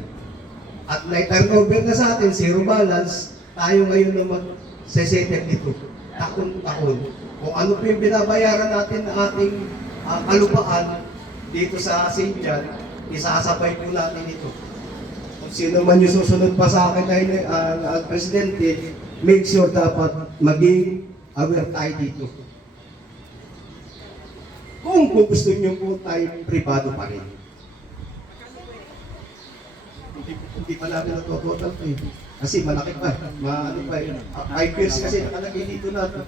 at na-turnover na sa atin, zero balance, tayo ngayon na mag-settle dito. Takon-takon. Kung ano po yung binabayaran natin na ating kalupaan dito sa St. John, isasabay po natin ito. Kung sino man yung susunod pa sa akin na presidente, make sure dapat maging aware tayo dito. Kung gusto nyo po tayo privado pa rin. Hindi pa natin natototal pa kasi malaki pa. Ano pa 5 years kasi nakalagay dito natin.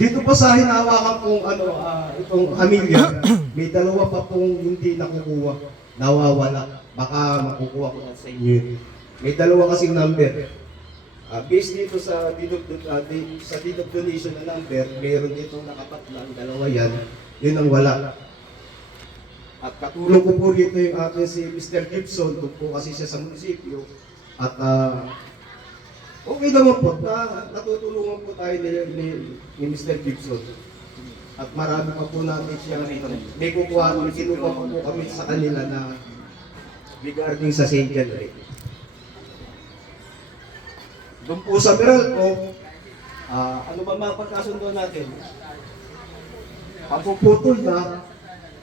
Dito po sa hinahawakan pong itong Amelia, may 2 pa pong hindi nakukuha, nawawala. Baka makukuha ko na sa inyo. May 2 kasing number. Based dito sa deed of donation na number, meron dito nakapatlang 2 yan. Yun ang wala. At katulong ko po dito yung ating si Mr. Gibson, doon po kasi siya sa munisipyo. At okay naman po, natutulungan po tayo ni Mr. Gibson. At marami pa po natin siya may kukuha, kinukuha po kami sa kanila na regarding sa St. John Lake. Doon po sa Meralco, ano ba mapagkasundo natin? Papuputol na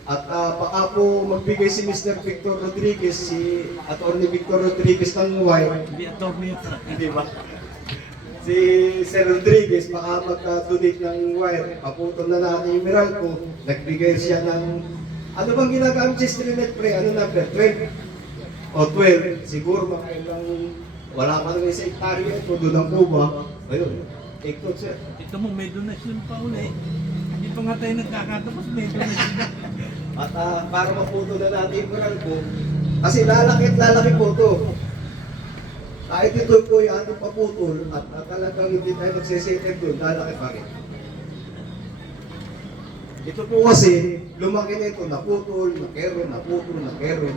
at baka po magbigay si Mr. Victor Rodriguez, si Atty. Victor Rodriguez ng wire. Hindi attorney ito. Hindi ba? Si Sir Rodriguez, baka magka-donate ng wire. Paputol na natin yung Meralco. Nagbigay siya ng, ano bang ginagamit si Strinet Pre? Ano number? 12? O 12. Siguro makailang, wala pa rin sa hektarya ito, doon ang kuba. Ayun, take note sir. Ito mo, may donasyon pa uli. Hindi pa nga tayo nagkakatapos, may donasyon na. At para maputol na natin yung Meralco, kasi lalaki po ito. Kahit ito po yung ating paputol at talagang hindi tayo magsisettle doon, lalaki pa rin. Ito po kasi, lumaki na ito, naputol, nakero.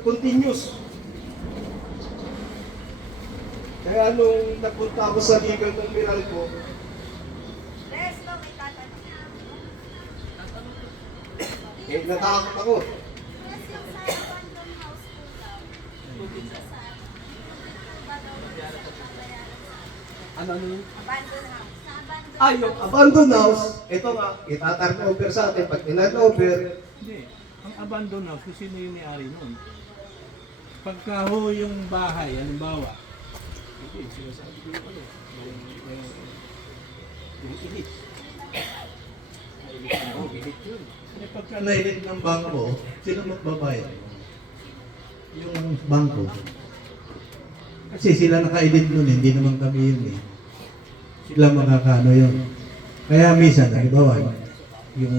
Continuous. Kaya nung napunta ako sa legal ng Meralco, Resto, may tatanong. natakot ako. Yes, yung sa abandoned house po daw. Ano yun? Abandoned house. Sa abandoned Ah, yung abandoned house, ito nga, itaturn over sa atin. Pag in-over, Hindi. Ang abandoned house, kung sino yung may-ari nun. Pagka ho yung bahay, halimbawa, hindi, sinasabi ko yung ano, yung ilit. Ilit yun. Eh, pagka nailit ng bangko, sino magbabayad? Yung bangko. Kasi sila naka-edit nun, hindi naman kami yun eh. Sila makakano yun. Kaya minsan, halimbawa, yung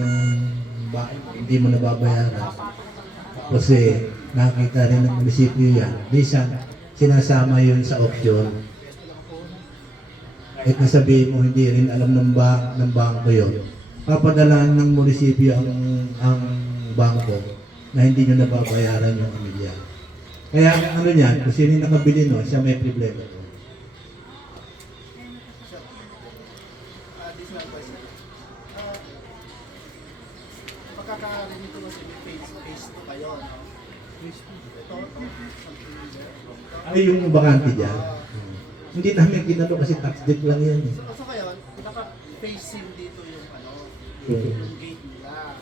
bahay, hindi mo nababayaran. Kasi nakita rin ng munisipyo yan. Minsan, sinasama yun sa option. Kahit nasabihin mo, hindi rin alam ng bangko yun. Papadalaan ng munisipyo ang bangko na hindi nyo nababayaran yung pamilya. Kaya ang ano niyan, kung sino yung nakabili no, siya may problema. Additional question. Pagkakarinig ko kasi may phase 2 kayo, no? Ito. Ay, yung bakante dyan. Hindi namin ginano kasi tax debt lang yan. Eh. So ngayon, naka-facing dito yung ano, Okay. yung gate nila.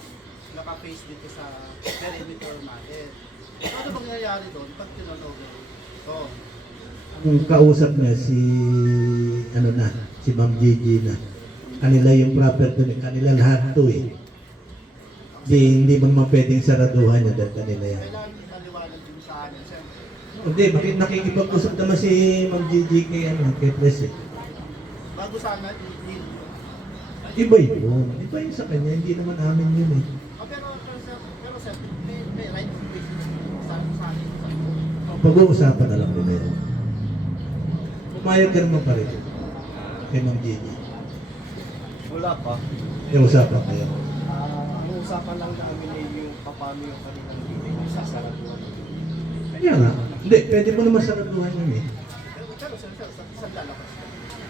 Naka-face dito sa perimeter natin. So ano mangyayari doon pag tinulogo? Ito. Ang kausap niya si si Ma'am Gigi na. Kanila yung property ni kanila lahat to eh. Hindi mo pwedeng saraduhan niya dahil kanila yan. Kailangan maliwanag din sa amin, siyempre. Hindi, bakit nakikipag-usap naman si Ma'am Gigi kay Pres eh. Bago sana i-deal. Iba yun. Iba yun sa kanya, hindi naman amin yun eh. Pero sir, may right to business sa amin. Pag-uusapan na lang nila yun. Pumayag ka naman pa rin kay Ma'am Gigi. wala pa. May usapan kayo. Ang usapan lang namin ay yung paano yung kanilang bibig yung sasaraduhan. Kaya nga. Hindi, pwede mo naman saraduhan yun eh. Pero sir, sa lalabas.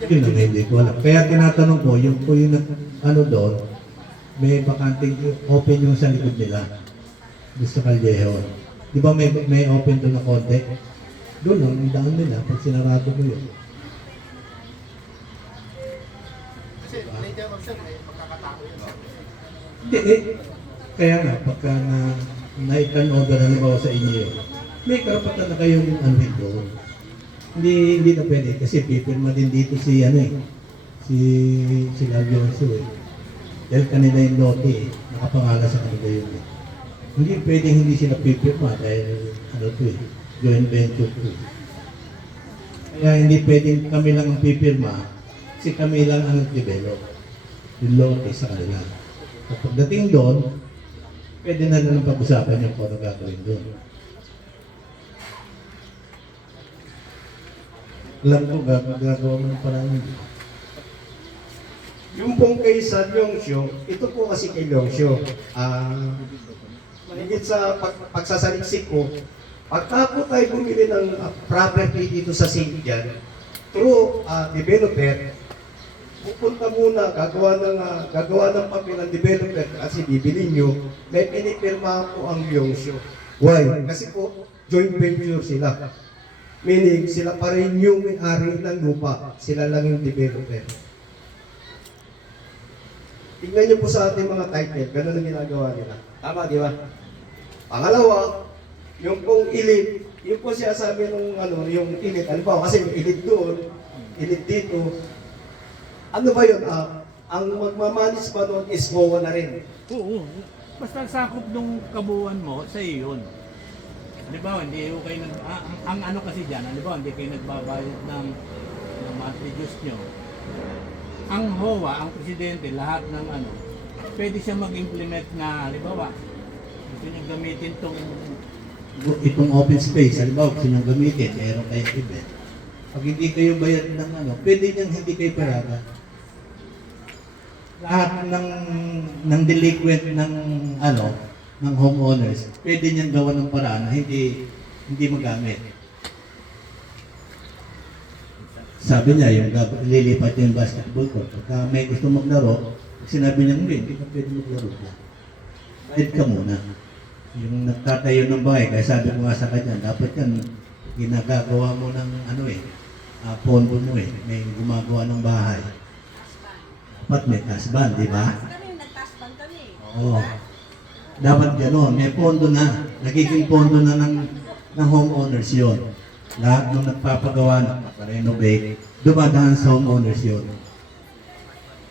Yun lang, hindi ko alam. Kaya tinatanong ko, yung po yung ano doon, may bakanting open yung sa likod nila. Gusto Callejon. Di ba may open doon na konti? Doon lang, yung daan nila, pag sinarado mo yun. Kasi later on sir, may magkakatako yun sir. Hindi eh. Kaya nga, pagka na-turn over halimbawa sa inyo yun, may karapatan na kayong anuhin doon. Hindi na pwede kasi pipirma din dito si si Lavionso eh. Dahil kanila yung lote eh, nakapangalan sa kanila yun eh. Hindi pwedeng hindi sila pipirma dahil ano to eh, joint venture to eh. Kaya hindi pwedeng kami lang ang pipirma kasi kami lang ang develop yung lote sa kanila. So, pagdating doon, pwede na lang pag-usapan yung kung ano gagawin doon. Alam ko, gagawa mo ng parang Yung pong kay San Leongxio, ito po kasi kay Leongxio. Higit sa pagsasaliksik ko, pagka po tayo bumili ng property dito sa St. John, through developer, pupunta muna, gagawa ng papel ng developer kasi bibili nyo, may pinipirma po ang Leongxio. Why? Kasi po, joint venture sila. Meaning, sila pa rin yung may-ari ng lupa. Sila lang yung developer. Tingnan niyo po sa ating mga title, ganun ang ginagawa nila. Tama, di ba? Pangalawa, yung pong ilit, yung po siya sabi nung yung ilit, ano ba, kasi may ilit doon, ilit dito. Ano ba yun? Ang magmamanis ba doon is MOA na rin. Oo. Basta sakop nung kabuuan mo, sa iyo yun. Halimbawa, hindi kayo ang ano kasi dyan, halimbawa, hindi kayo nagbabayad ng monthly dues nyo. Ang HOA, ang presidente, lahat ng pwede siya mag-implement na, halimbawa, gusto niya gamitin itong open space, halimbawa gusto niyong gamitin, meron kayong event. Pag hindi kayo bayad ng pwede niyang hindi kayo paraga. Lahat ng delinquent ng homeowners, pwede niyang gawa ng paraan na hindi magamit. sabi niya, yung lilipat niya yung basketball court. Pagka may gusto maglaro, sinabi niya, hindi ka pwede maglaro. Bayad ka muna. Yung nagtatayo ng bahay, kaya sabi ko nga sa kanya, dapat yan, ginagagawa mo ng pondo mo may gumagawa ng bahay. Dapat may kasban, di ba? Kami, nagtasban kami. Oo. Dapat gano'n, may pondo na. Nagiging pondo na ng homeowners yon. Lahat ng nagpapagawa ng renovate, dumadaan sa homeowners yon.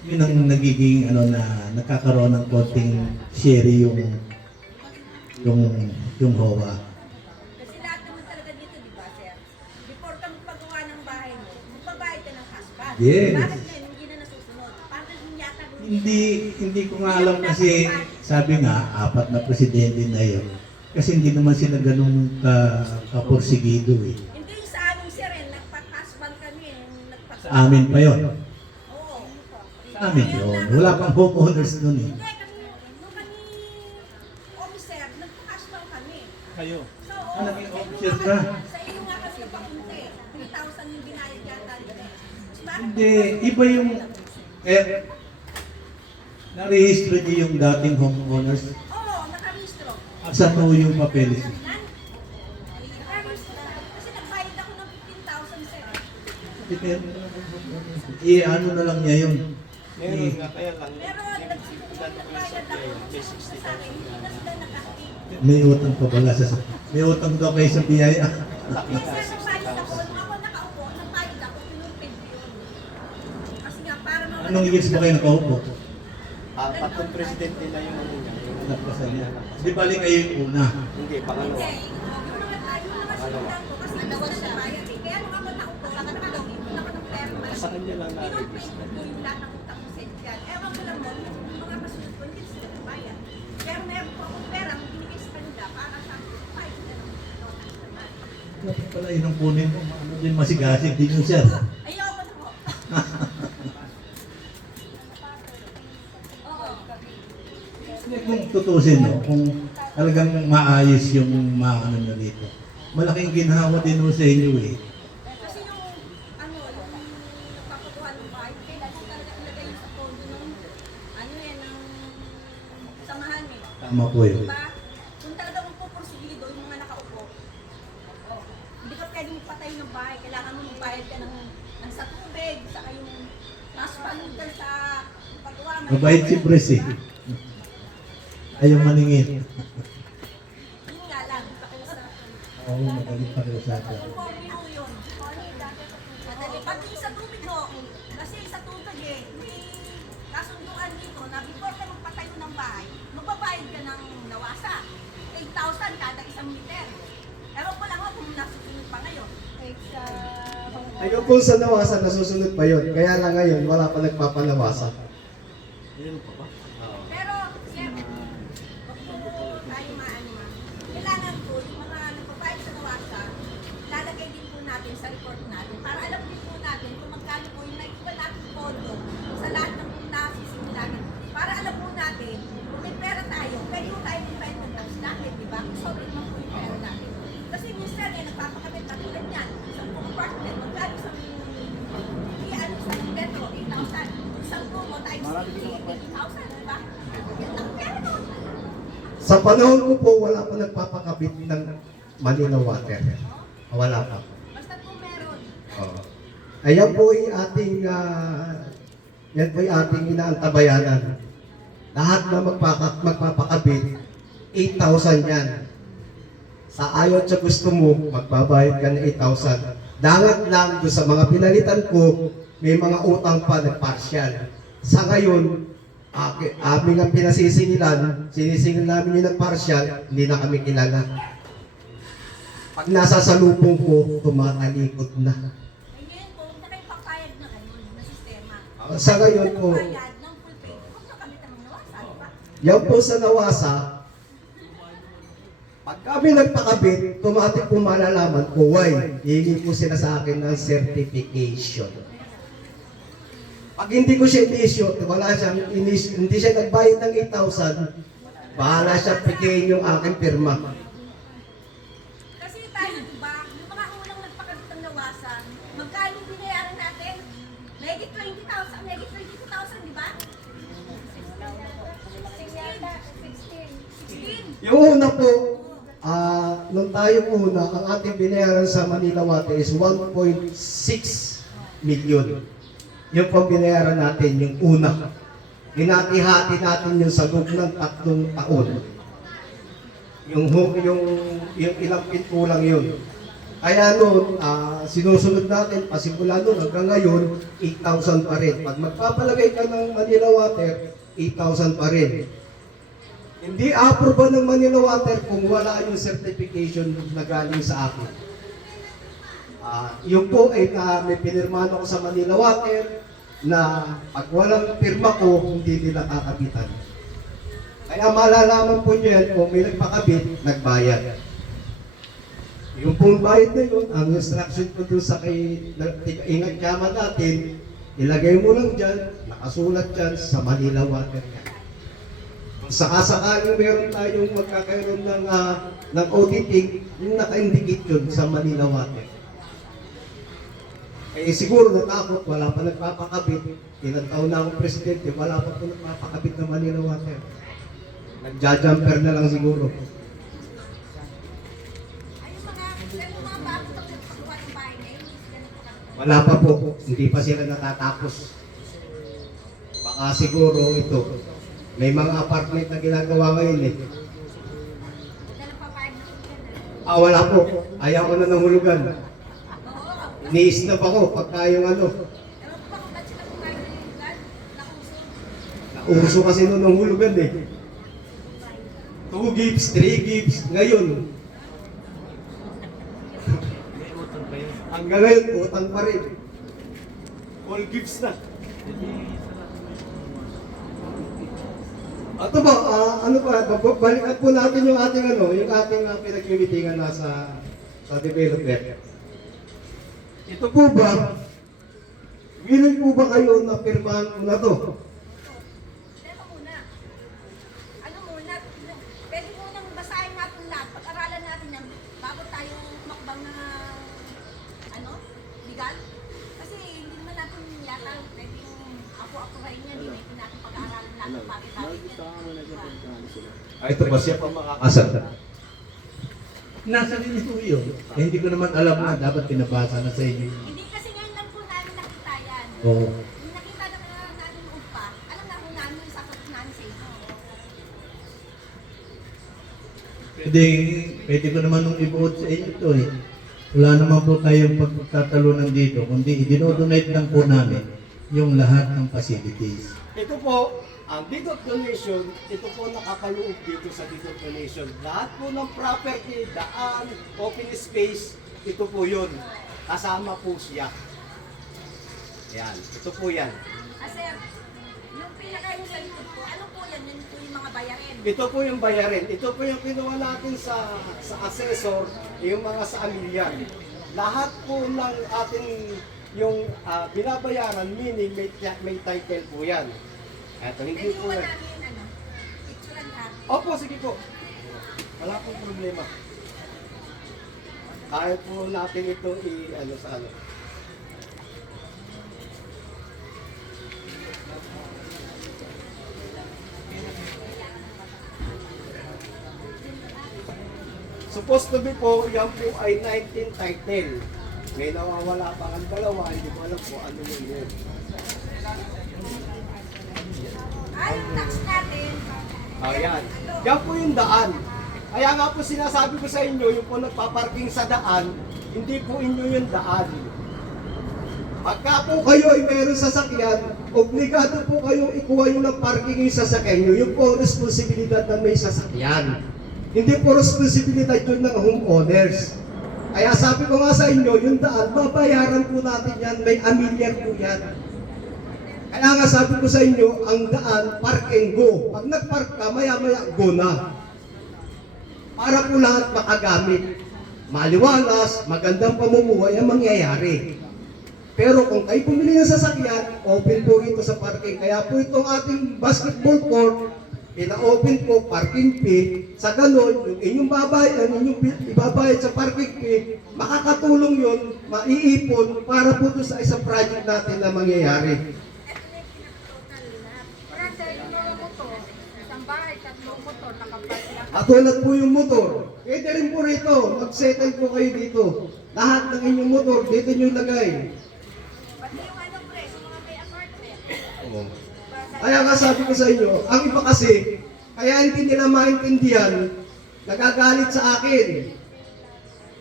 Yun ang nagiging na nakakaroon ng konting share yung HOA. Kasi lahat naman talaga dito, di ba, sir? Before ka magpagawa ng bahay mo, magbabayad ka ng kasban. Yes. Bakit ngayon hindi na nasusunod? Parang yata Hindi ko nga alam kasi sabi nga, 4 na presidente na yun. Kasi hindi naman sila ganun kapursigido eh. Hindi yung sa amin, sir, nagpakasban kami. Sa amin pa yun. Oo. Sa amin yun. Wala pang homeowners nun eh. Hindi, nung kami officer, nagpakasban kami. Kayo. So, naging officer ka? Sa iyo nga kasi pakunti. 3,000 yung binayad yata nila. Hindi, iba yung narehistro niyo yung dating homeowners. Oo, nakarehistro. Saan mo yung papeles? Nakarehistro. Kasi nagbayad ako ng 15,000, sir. Ano na lang niya yun. Meron nga, kaya lang. Pero nagbayad ako. Sa akin, hindi na sila nag-active. May utang pa pala may utang daw kayo sa biyaya. Hindi, sir, nagbayad ako. Nung ako nakaupo, nagbayad ako, pinupid yun. Kasi nga, para mga... Anong years ba kayo nakaupo? 4 presidente na yung ano niya. Nagpasal niya. Di bali kayo yung una. Hindi, pangalawa. Hindi, yung mga tayo naman sinulan ko kasi hindi ko siya bayad eh. Kaya nung ako nakaupo, nakakagawin ako ng perma. Sa kanya lang na. Pinupid ko yung lahat ng utang ko sa dyan. Ewan ko lang mo, yung mga kasunod ko, hindi sila nagbayad. Pero meron po akong pera, binigay sa kanila para sa akin, 5 na naman. Dapat pala yun ang kunin mo. Ano din masigasig din yun, sir. Ayoko na po. Oo. Hindi, kung tutusin mo, kung talagang maayos yung maano na dito. Malaking ginhawa din mo sa inyo eh. Kasi yung, yung nagpapagawa ng bahay, kailan ko talaga ilagay yung sa pondo ng, ng samahan eh. Tama po yun. Diba? Kung talaga magpupursigido yung mga nakaupo, hindi ka pwedeng patay ng bahay. Kailangan mo magbayad ka ng sa tubig, saka yung maspanutan sa paggawa. Mabait si Pres eh. Ayaw maningin. Yun nga lang, pakiusap. Oo, magaling pakiusapan. Conforme ho yun. Madali. Pati yung sa tubig ho, kasi sa tubig may kasunduan dito na before ka magpatayo ng bahay, magbabayad ka ng nawasa. 8,000 kada isang meter. Ewan ko lang ho kung nasusunod pa ngayon. Ayun po sa nawasa, nasusunod pa yun. Kaya lang ngayon, wala pa nagpapanawasa. Pero, sir, wag po tayo maano. Kailangan po, yung mga nagpabayad sa nawasa, lalagay din po natin sa report natin para alam din po natin kung magkano po yung naiiba natin pondo sa lahat ng nasisimulan. Para alam po natin, kung may pera tayo, pwede po tayo mag-file ng tax natin, di ba? Kung sobrang naman po yung pera natin. Kasi minsan nagpapakabit na tulad yan. Sa apartment, magkano sa sa metro, 8,000. Isang room mo times 80,000, di ba? Yan lang pera doon. Sa panahon ko po, wala pa nagpapakabit ng Manila Water. Wala pa. Basta kung meron. Ayan po yung ating, yan po yung ating inaantabayanan. Lahat na magpapakabit, 8,000 yan. Sa ayaw at sa gusto mo, magbabayad ka ng 8,000. Dangat lang doon sa mga pinalitan ko, may mga utang pa na partial. Sa ngayon, aming ang pinasisingilan, sinisingil namin yung nag-partial, hindi na kami kilala. Pag nasa salubong ko, tumatalikod na. Ngayon po, huwag na kayo papayag na ganun, na sistema. Sa ngayon po, Bayad ng full pay, huwag na kami ng nawasa, di ba? yan po sa nawasa, pag kami nagpakabit, automatic po malalaman ko why. Hihingi po sila sa akin ng certification. Pag hindi ko siya in-issue, hindi siya nagbayad ng 8,000, bahala siya pikihin yung aking pirma. Kasi tayo, di ba, yung mga unang nagpakabit ng nawasa, kinabukasan, magkano binayaran natin? Megit 20,000, megit 22,000, di ba? 16. Yung una po, nung tayo una, ang ating binayaran sa Manila Water is 1.6 million. Yung pang binayaran natin, yung una. Hinati-hati natin yung sa loob ng 3 taon. Yung ilang pinto lang yun. Kaya noon, sinusunod natin, pasimula noon hanggang ngayon, 8,000 pa rin. Pag magpapalagay ka ng Manila Water, 8,000 pa rin. Hindi aproba ng Manila Water kung wala yung certification na galing sa akin. Yun po ay may pinirmahan ako sa Manila Water na pag walang pirma ko, hindi nila kakabitan. Kaya malalaman po nyo yan kung may nagpakabit, nagbayad. Yung pong bayad na yun, ang instruction ko doon sa ingat kama natin, ilagay mo lang dyan, nakasulat dyan sa Manila Water yan. Kung sakasakaling meron tayong magkakaroon ng auditing, yung naka-indicate yun sa Manila Water. Eh siguro natakot, wala pa nagpapakabit. Ilang taon na akong presidente, wala pa po nagpapakabit ng Manila Water. Nagja-jumper na lang siguro. Ay, yung mga bago na pagpagawa ng bahay na yun, ganun pa kami. Wala pa po, hindi pa sila natatapos. Baka siguro ito, may mga apartment na ginagawa ngayon eh. Dahil papayag na yan. Wala po, ayaw ko na ng hulugan. Oo. Ni-snap ako pagka yung ano. Ewan ko ba kung ba't sila kumain ng lugar? Nakuso. Nauso kasi noon ng hulugan eh. 2 gigs, 3 gigs, ngayon. Hanggang ngayon, utang pa rin. All gigs na. Ato ba, ano pa, balikan po natin yung ating pinag-meetingan sa developer. Ito po ba, willing po ba kayo na pirmahan ko na to? Teka muna. Ano muna? Pwede munang basahin natin lahat. Pag-aralan natin yan bago tayo makbang na legal. Kasi hindi naman natin yata pwedeng ako-akurahin yan. Hindi natin pag-aaralan natin bakit-bakit yan. Ito ba siya pa makakasal? Nasa rin ito yun. Eh, hindi ko naman alam na dapat pinabasa na sa inyo. Hindi kasi ngayon lang po namin nakita yan. Oo. Yung nakita na natin noon pa, alam na po namin yung sasagot namin sa inyo. Pwede ko naman nung ibuod sa inyo ito eh. Wala naman po tayong pagtatalunan dito, kundi i-donate lang po namin yung lahat ng facilities. Ito po, ang deed of donation, ito po nakakaloob dito sa deed of donation. Lahat po ng property, daan, open space, ito po yun. Kasama po siya. Yan, ito po yan. Kasi yung pinakain sa likod po, ano po yan? Yun po yung mga bayarin. Ito po yung bayarin. Ito po yung kinuha natin sa assessor, yung mga sa amilyan. Lahat po ng ating yung binabayaran, meaning may title po yan. Ito, hindi Pwede po mo yan. namin picturean ka. Opo, sige po. Wala pong problema. Kaya po natin ito sa ano. Supposed to be po, yan po ay 19 title. May nawawala pa ang dalawa, hindi ko alam po ano yun. Yung tax natin. Yan. Yan po yung daan. Kaya nga po sinasabi ko sa inyo, yung po nagpaparking sa daan, hindi po inyo yung daan. Pagka po kayo ay meron sasakyan, obligado po kayong ikuha yung ng parking yung sasakyan nyo. Yung po responsibilidad ng may sasakyan. Hindi po responsibilidad yun ng homeowners. Kaya sabi ko nga sa inyo, yung daan, babayaran po natin yan, may amilyar po yan. Kaya nga sabi ko sa inyo, ang daan, park and go. Pag nag-park ka, maya-maya, go na. Para po lahat makagamit. Maliwalas, magandang pamumuhay ang mangyayari. Pero kung kayo pumili ng sasakyan, open po rito sa parking. Kaya po itong ating basketball court, pina-open po parking fee, sa ganon, yung inyong ibabayad sa parking fee, makakatulong yun, maiipon para po doon sa isang project natin na mangyayari. Katulad po yung motor, pwede rin po rito, mag-settle po kayo dito. Lahat ng inyong motor, dito nyo ilagay. Pati yung ano pre, sa mga may apartment. Kaya nga sabi ko sa inyo, ang iba kasi, kaya hindi nila maintindihan, nagagalit sa akin.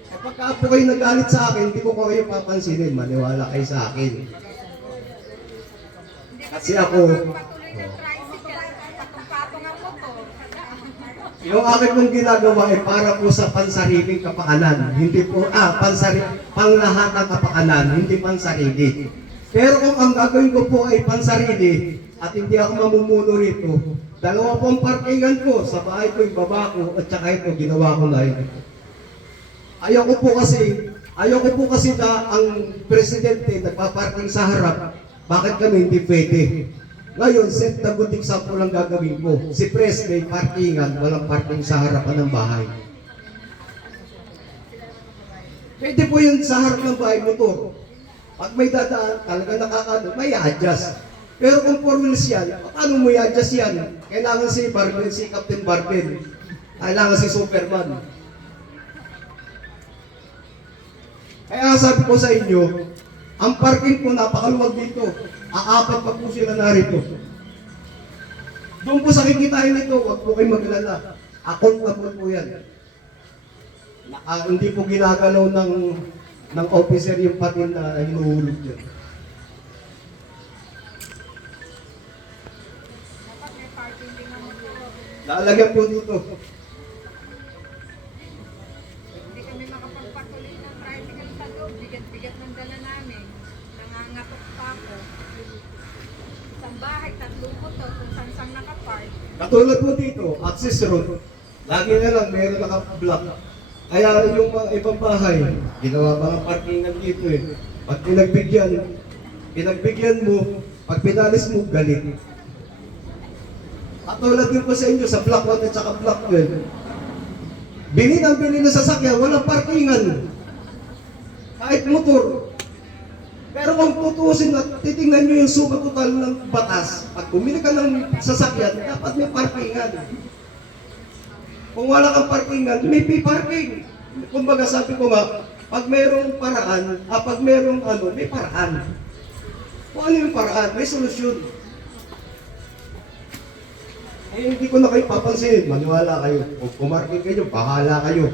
Kapag po kayo nagalit sa akin, hindi ko kayo papansinin, maniwala kayo sa akin. Kasi ako, Patuloy ng tricycle, patong-patong ang motor. yung akin pong ginagawa ay para po sa pansariling kapakanan. Hindi po, panglahatang kapakanan, hindi pansarili. Pero kung ang gagawin ko po ay pansarili, at hindi ako mamumuno rito, dalawa pong parkingan ko, sa bahay ko, yung baba ko, at saka ito, ginawa ko na yun. Ayoko po kasi na ang presidente nagpaparking sa harap, bakit kami hindi pwede? Ngayon, set na good example lang gagawin ko. Si Pres may parkingan, walang parking sa harapan ng bahay. Pwede po yun sa harap ng bahay motor. Pag may dadaan, talaga nakakano, may adjust. Pero kung 4 wheels yan, paano mo i-adjust yan? Kailangan si Barbel, si Captain Barbel. Kailangan si Superman. Kaya sabi ko sa inyo, ang parking po napakaluwag dito. Aapat pa po sila narito. Doon po sa kikitain nito, huwag po kayo maglala. Accountable po yan. Hindi po ginagalaw ng officer yung patin na hinuhulog dyan. Lalagyan po dito. Hindi kami makapagpatuloy ng tricycle sa loob. Bigat-bigat ng dala namin. Nangangatok pa ako. Isang bahay, 3 motor, kung saan-saan nakapark. Katulad po dito, access road. Lagi na lang, meron naka-block. Kaya yung mga ibang bahay, ginawa mga parkingan dito eh. Pag pinagbigyan mo, pag pinalis mo, galit. Katulad din po sa inyo, sa block 1 at saka block 12. Bili na sasakyan, walang parkingan. Kahit motor. Pero kung tutuusin at titingnan nyo yung suba total ng batas, pag bumili ka ng sasakyan, dapat may parkingan. Kung wala kang parkingan, may parking. Kumbaga sabi ko nga, pag mayroong paraan, pag mayroong may paraan. Kung ano yung paraan, may solusyon. Eh, hindi ko na kayo papansinin, maniwala kayo. Kung pumarking kayo, bahala kayo.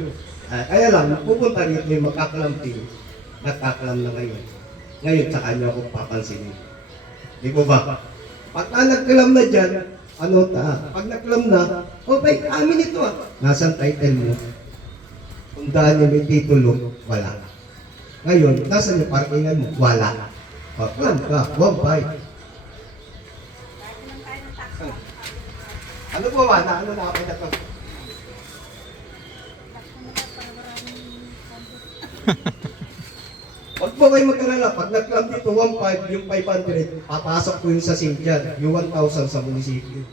Kaya lang, pupunta rito yung magkakalamping, nagkakalam na ngayon. Ngayon, tsaka nyo ako papansinin. Di ko ba? Pagka nagkalam na dyan, pag nagkalam na, okay, amin ito Nasaan title mo? Kung daan nyo may titulo, wala. Ngayon, nasaan yung parkingan mo? Wala. Pagkalam ka, 1.5. Ano po ba? Ano na ako na to? Huwag po kayo mag-alala. Pag nag-clamp dito 1.5, yung 500, papasok po yung sa Sintian, yung 1,000 sa munisipyo.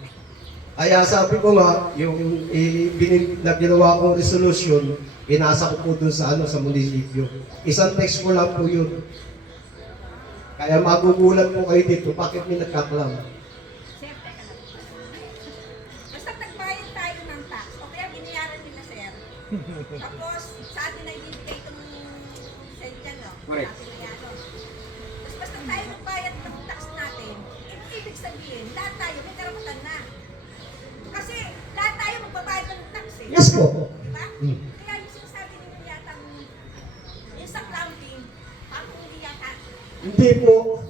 Kaya sabi ko nga, yung ginawa kong resolution, pinasa ko po dun sa sa munisipyo. Isang text ko lang po yun. Kaya magugulat po kayo dito, bakit may nagka-clamp? Sir, teka lang. Basta nagbayad tayo ng tax, okay ang binayaran nila, sir. Tapos, sa atin na ibibigay itong sentyan, no? Correct. Sa atin na yan, no? Tapos basta tayo nagbayad ng tax natin, ibig sabihin, lahat tayo may karapatan na. Kasi lahat tayo magbabayad ng tax eh. Yes po. Diba? Kaya yung sinasabi ninyo yata, yung sa clamping, parang hindi yata. Hindi po.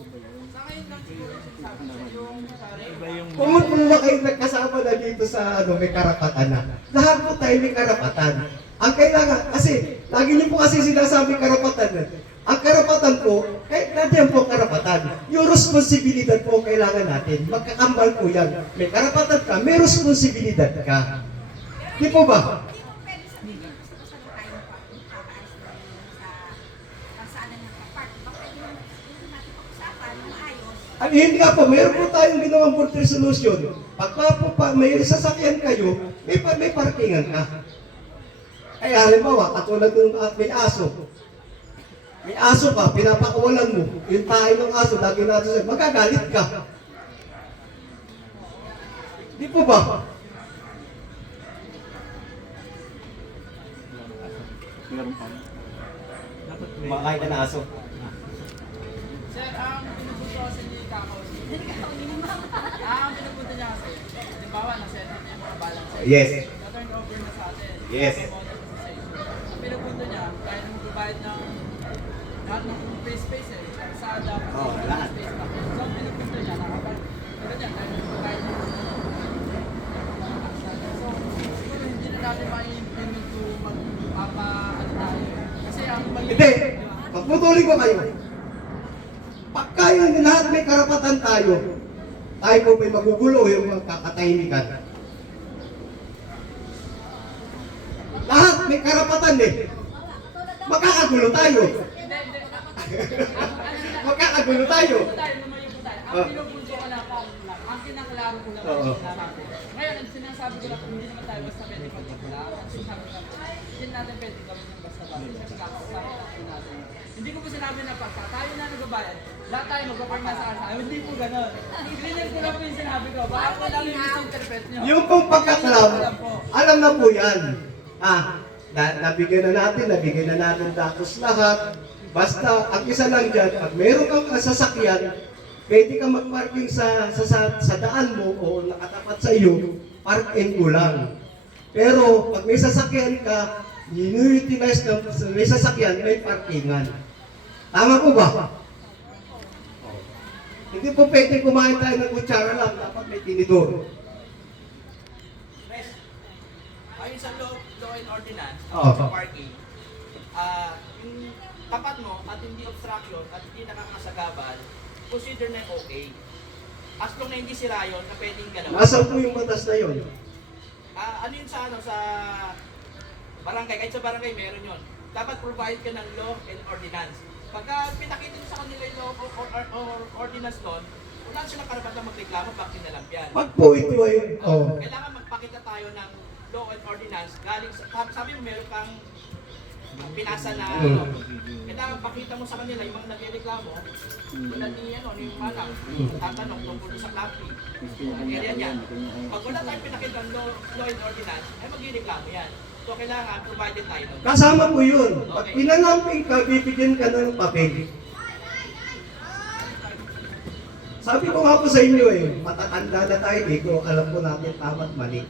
Sa ngayon lang siguro sinasabi sa yung sorry. Kung ba kayo nagkasama na dito sa may karapatan na. Lahat po tayo may karapatan. Ang kailangan, kasi, lagi niyo po kasi sinasabi karapatan. Ang karapatan po, kahit natin po karapatan, yung responsibilidad po kailangan natin. Magkakambal po yan. May karapatan ka, may responsibilidad ka. Di po ba? Hindi mo pwede sabihin basta-basta lang tayo papaalis na sa pansaanan ng nagpa-park. Baka yung natin pag-usapan, maayos. Yun nga po, meron po tayong ginawang board resolution. Pagka po may sasakyan kayo, may parkingan ka. Kaya halimbawa, katulad ng may aso. May aso ka, pinapakawalan mo. Yung tayo ng aso, lagi natin sa'yo, magagalit ka. Di po ba? Meron pa. Dapat Kumakain ka na aso. Sir, ang pinupunto kasi ni Kakao, ang pinupunto niya kasi, halimbawa, na-set up niya yung mga balance. Yes. Na-turn over na sa atin. Yes. Ang pinupunto niya, kaya mag-provide ng lahat ng free space kalsada, lahat. space na. So, ang pinupunto niya, pero niya, kaya mag-provide ng so, siguro hindi na natin ma-implement to magpapa-ano tayo. Kasi ang Hindi. Pagputulin ko kayo. Pagka yun, lahat may karapatan tayo po may magugulo yung mga kakatahimikan. Lahat may karapatan eh. Magkakagulo tayo. Magkakagulo tayo. Ang pinupunto ko lang, ang kinaklaro ko lang Oo. natin. Ngayon, ang sinasabi ko lang, hindi naman tayo basta pwede magkakala. Ang sinasabi ko lang, hindi natin pwede gawin ng basta-basta. Kasi kakasama natin. Hindi ko po sinabi na pagka tayo na nagbabayad, lahat tayo magpapark na sa kasa. Hindi po ganun. Cleaner ko lang po yung sinabi ko. Baka po lang yung misinterpret nyo. Yung pong pagkaklam, alam na po yan. Nabigyan na natin datos lahat. Basta, ang isa lang dyan, pag meron kang sasakyan, pwede ka mag-parking sa daan mo o nakatapat sa iyo, parking mo lang. Pero, pag may sasakyan ka, utilize na may sasakyan, may parkingan. Tama po ba? Hindi po pwede kumain tayo ng kutsara lang, dapat may tinidor. Ayon sa law and ordinance, Oo. sa parking, yung tapat mo at hindi obstruction at hindi nakakasagabal, consider na yung okay. As long na hindi sira yun, na pwedeng galaw. Nasaan po yung batas na yun? Ano yun sa barangay, kahit sa barangay meron yun. Dapat provide ka ng law and ordinance. Pagka pinakita mo sa kanila yung law or ordinance doon, wala silang karapatan magreklamo, bakit na lang yan. Pag po ito ay, Kailangan magpakita tayo ng law and ordinance galing sa, sabi mo meron kang pinasa na kailangan pakita mo sa kanila yung mga nagreklamo tulad ni ni Manang tatanong tungkol sa clapping area niya. Pag wala tayong pinakita ng law and ordinance ay magreklamo yan. So kailangan provided tayo nun. kasama po yun. Pag pinalamping ka, bibigyan ka ng papel. Sabi ko nga po sa inyo matatanda na tayo dito, alam po natin tama't mali.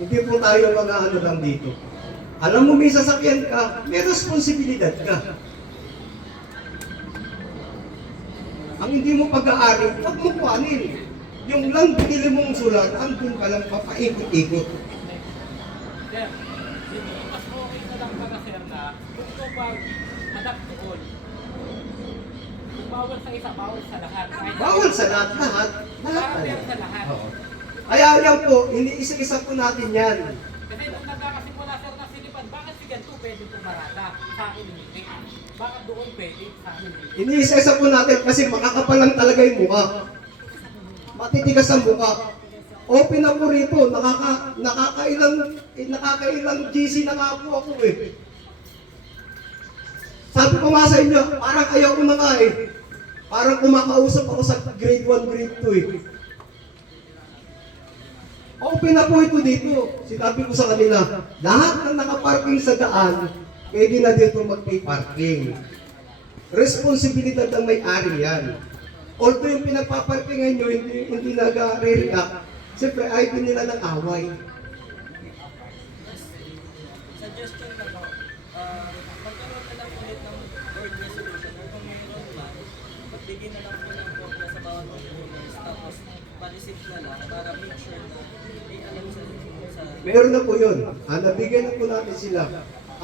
Hindi po tayo mga ano lang dito. Alam mo may sasakyan ka, may responsibilidad ka. Ang hindi mo pag-aari, huwag mo kuhanin. Yung lang binili mong sulat, andun ka lang papaikot-ikot. Sir, hindi mas okay na lang para sir na kung ito adapt to all. Kung bawal sa isa, bawal sa lahat. Bawal sa lahat. Lahat Para fair talaga. sa lahat. Oo. Kaya yan po, iniisa-isa po natin yan. Kasi nung nagkakasimula sir ng silipan, bakit si ganito pwede pumarada? Sa akin hindi. Bakit doon pwede? Sa akin hindi. Iniisa-isa po natin kasi makakapal lang talaga yung mukha. Matitigas ang mukha. Open ako rito, nakakailang GC na nga po ako eh. Sabi ko nga sa inyo, parang ayaw ko na nga eh. Parang kumakausap ako sa grade 1, grade 2 eh. Open na po ito dito. Sinabi ko sa kanila, lahat ng nakaparking sa daan, pwede na dito mag-pay parking. Responsibilidad ng may-ari yan. Although yung pinagpaparkingan nyo, hindi nag-re-react, siyempre ayaw din nila ng away. Suggestion lang ako, magkaroon na lang ulit ng board resolution or kung mayroon man, magbigay na lang po ng kopya sa bawat owners tapos pa-receive na lang para make sure na may alam sa Meron na po yun. Nabigyan na po natin sila.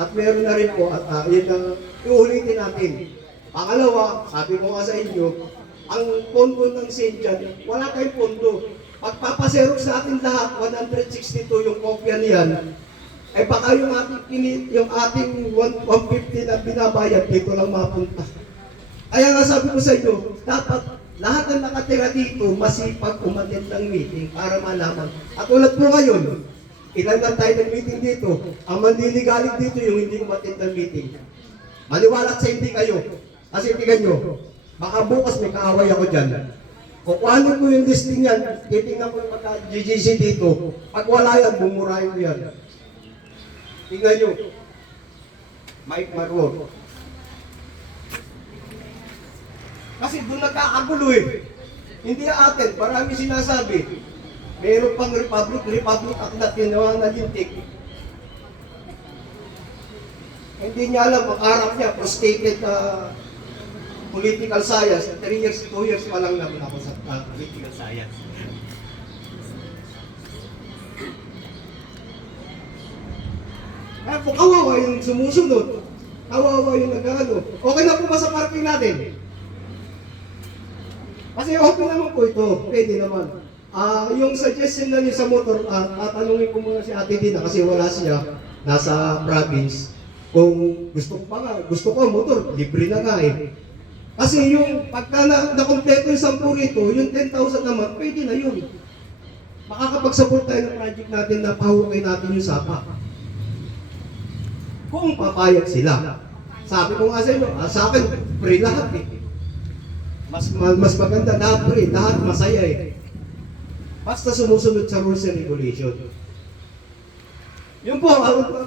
At meron na rin po, at yun ang iulitin natin. Pangalawa, sabi ko nga sa inyo, ang pondo ng Sinjan, wala tayong pondo. Pagpapaserox natin lahat, 162 yung kopya niyan, ay baka yung ating 150 na binabayad dito lang mapunta. Kaya nga sabi ko sa inyo, dapat lahat ng nakatira dito masipag umattend ng meeting para malaman. At ulat po ngayon, ilan na tayo ng meeting dito. Ang manliligalig dito yung hindi umattend ng meeting. Maniwala sa hindi kayo. Kasi tingnan nyo, baka bukas may kaaway ako dyan. Kukuhanin ko yung listing yan, titingnan ko yung magka-GGC dito. Pag wala yan, bumurahin ko yan. Tingnan nyo, Mike Marwon. Kasi doon nagkakagulo eh. Hindi atin, marami sinasabi. Meron pang Republic Act na tinawa na lintik. Hindi niya alam, ang arap niya, frustrated political science. 3 years, 2 years pa lang naman ako sa political science. Kaya po, kawawa yung sumusunod. Kawawa yung nag-ano. Okay na po ba sa parking natin? Kasi okay naman po ito. Pwede naman. Yung suggestion na niyo sa motor, tatanungin ko muna si Ate Dina kasi wala siya. Nasa province. Kung gusto ko motor, libre na nga eh. Kasi yung pagka na-kompleto yung 10 rito, yung 10,000 naman, pwede na yun. Makakapag-support tayo ng project natin na pahukay natin yung sapa. Kung papayag sila. Sabi ko nga sa inyo, sa akin, free lahat eh. Mas maganda, lahat free, lahat masaya eh. Basta sumusunod sa rules and regulation. Yun po,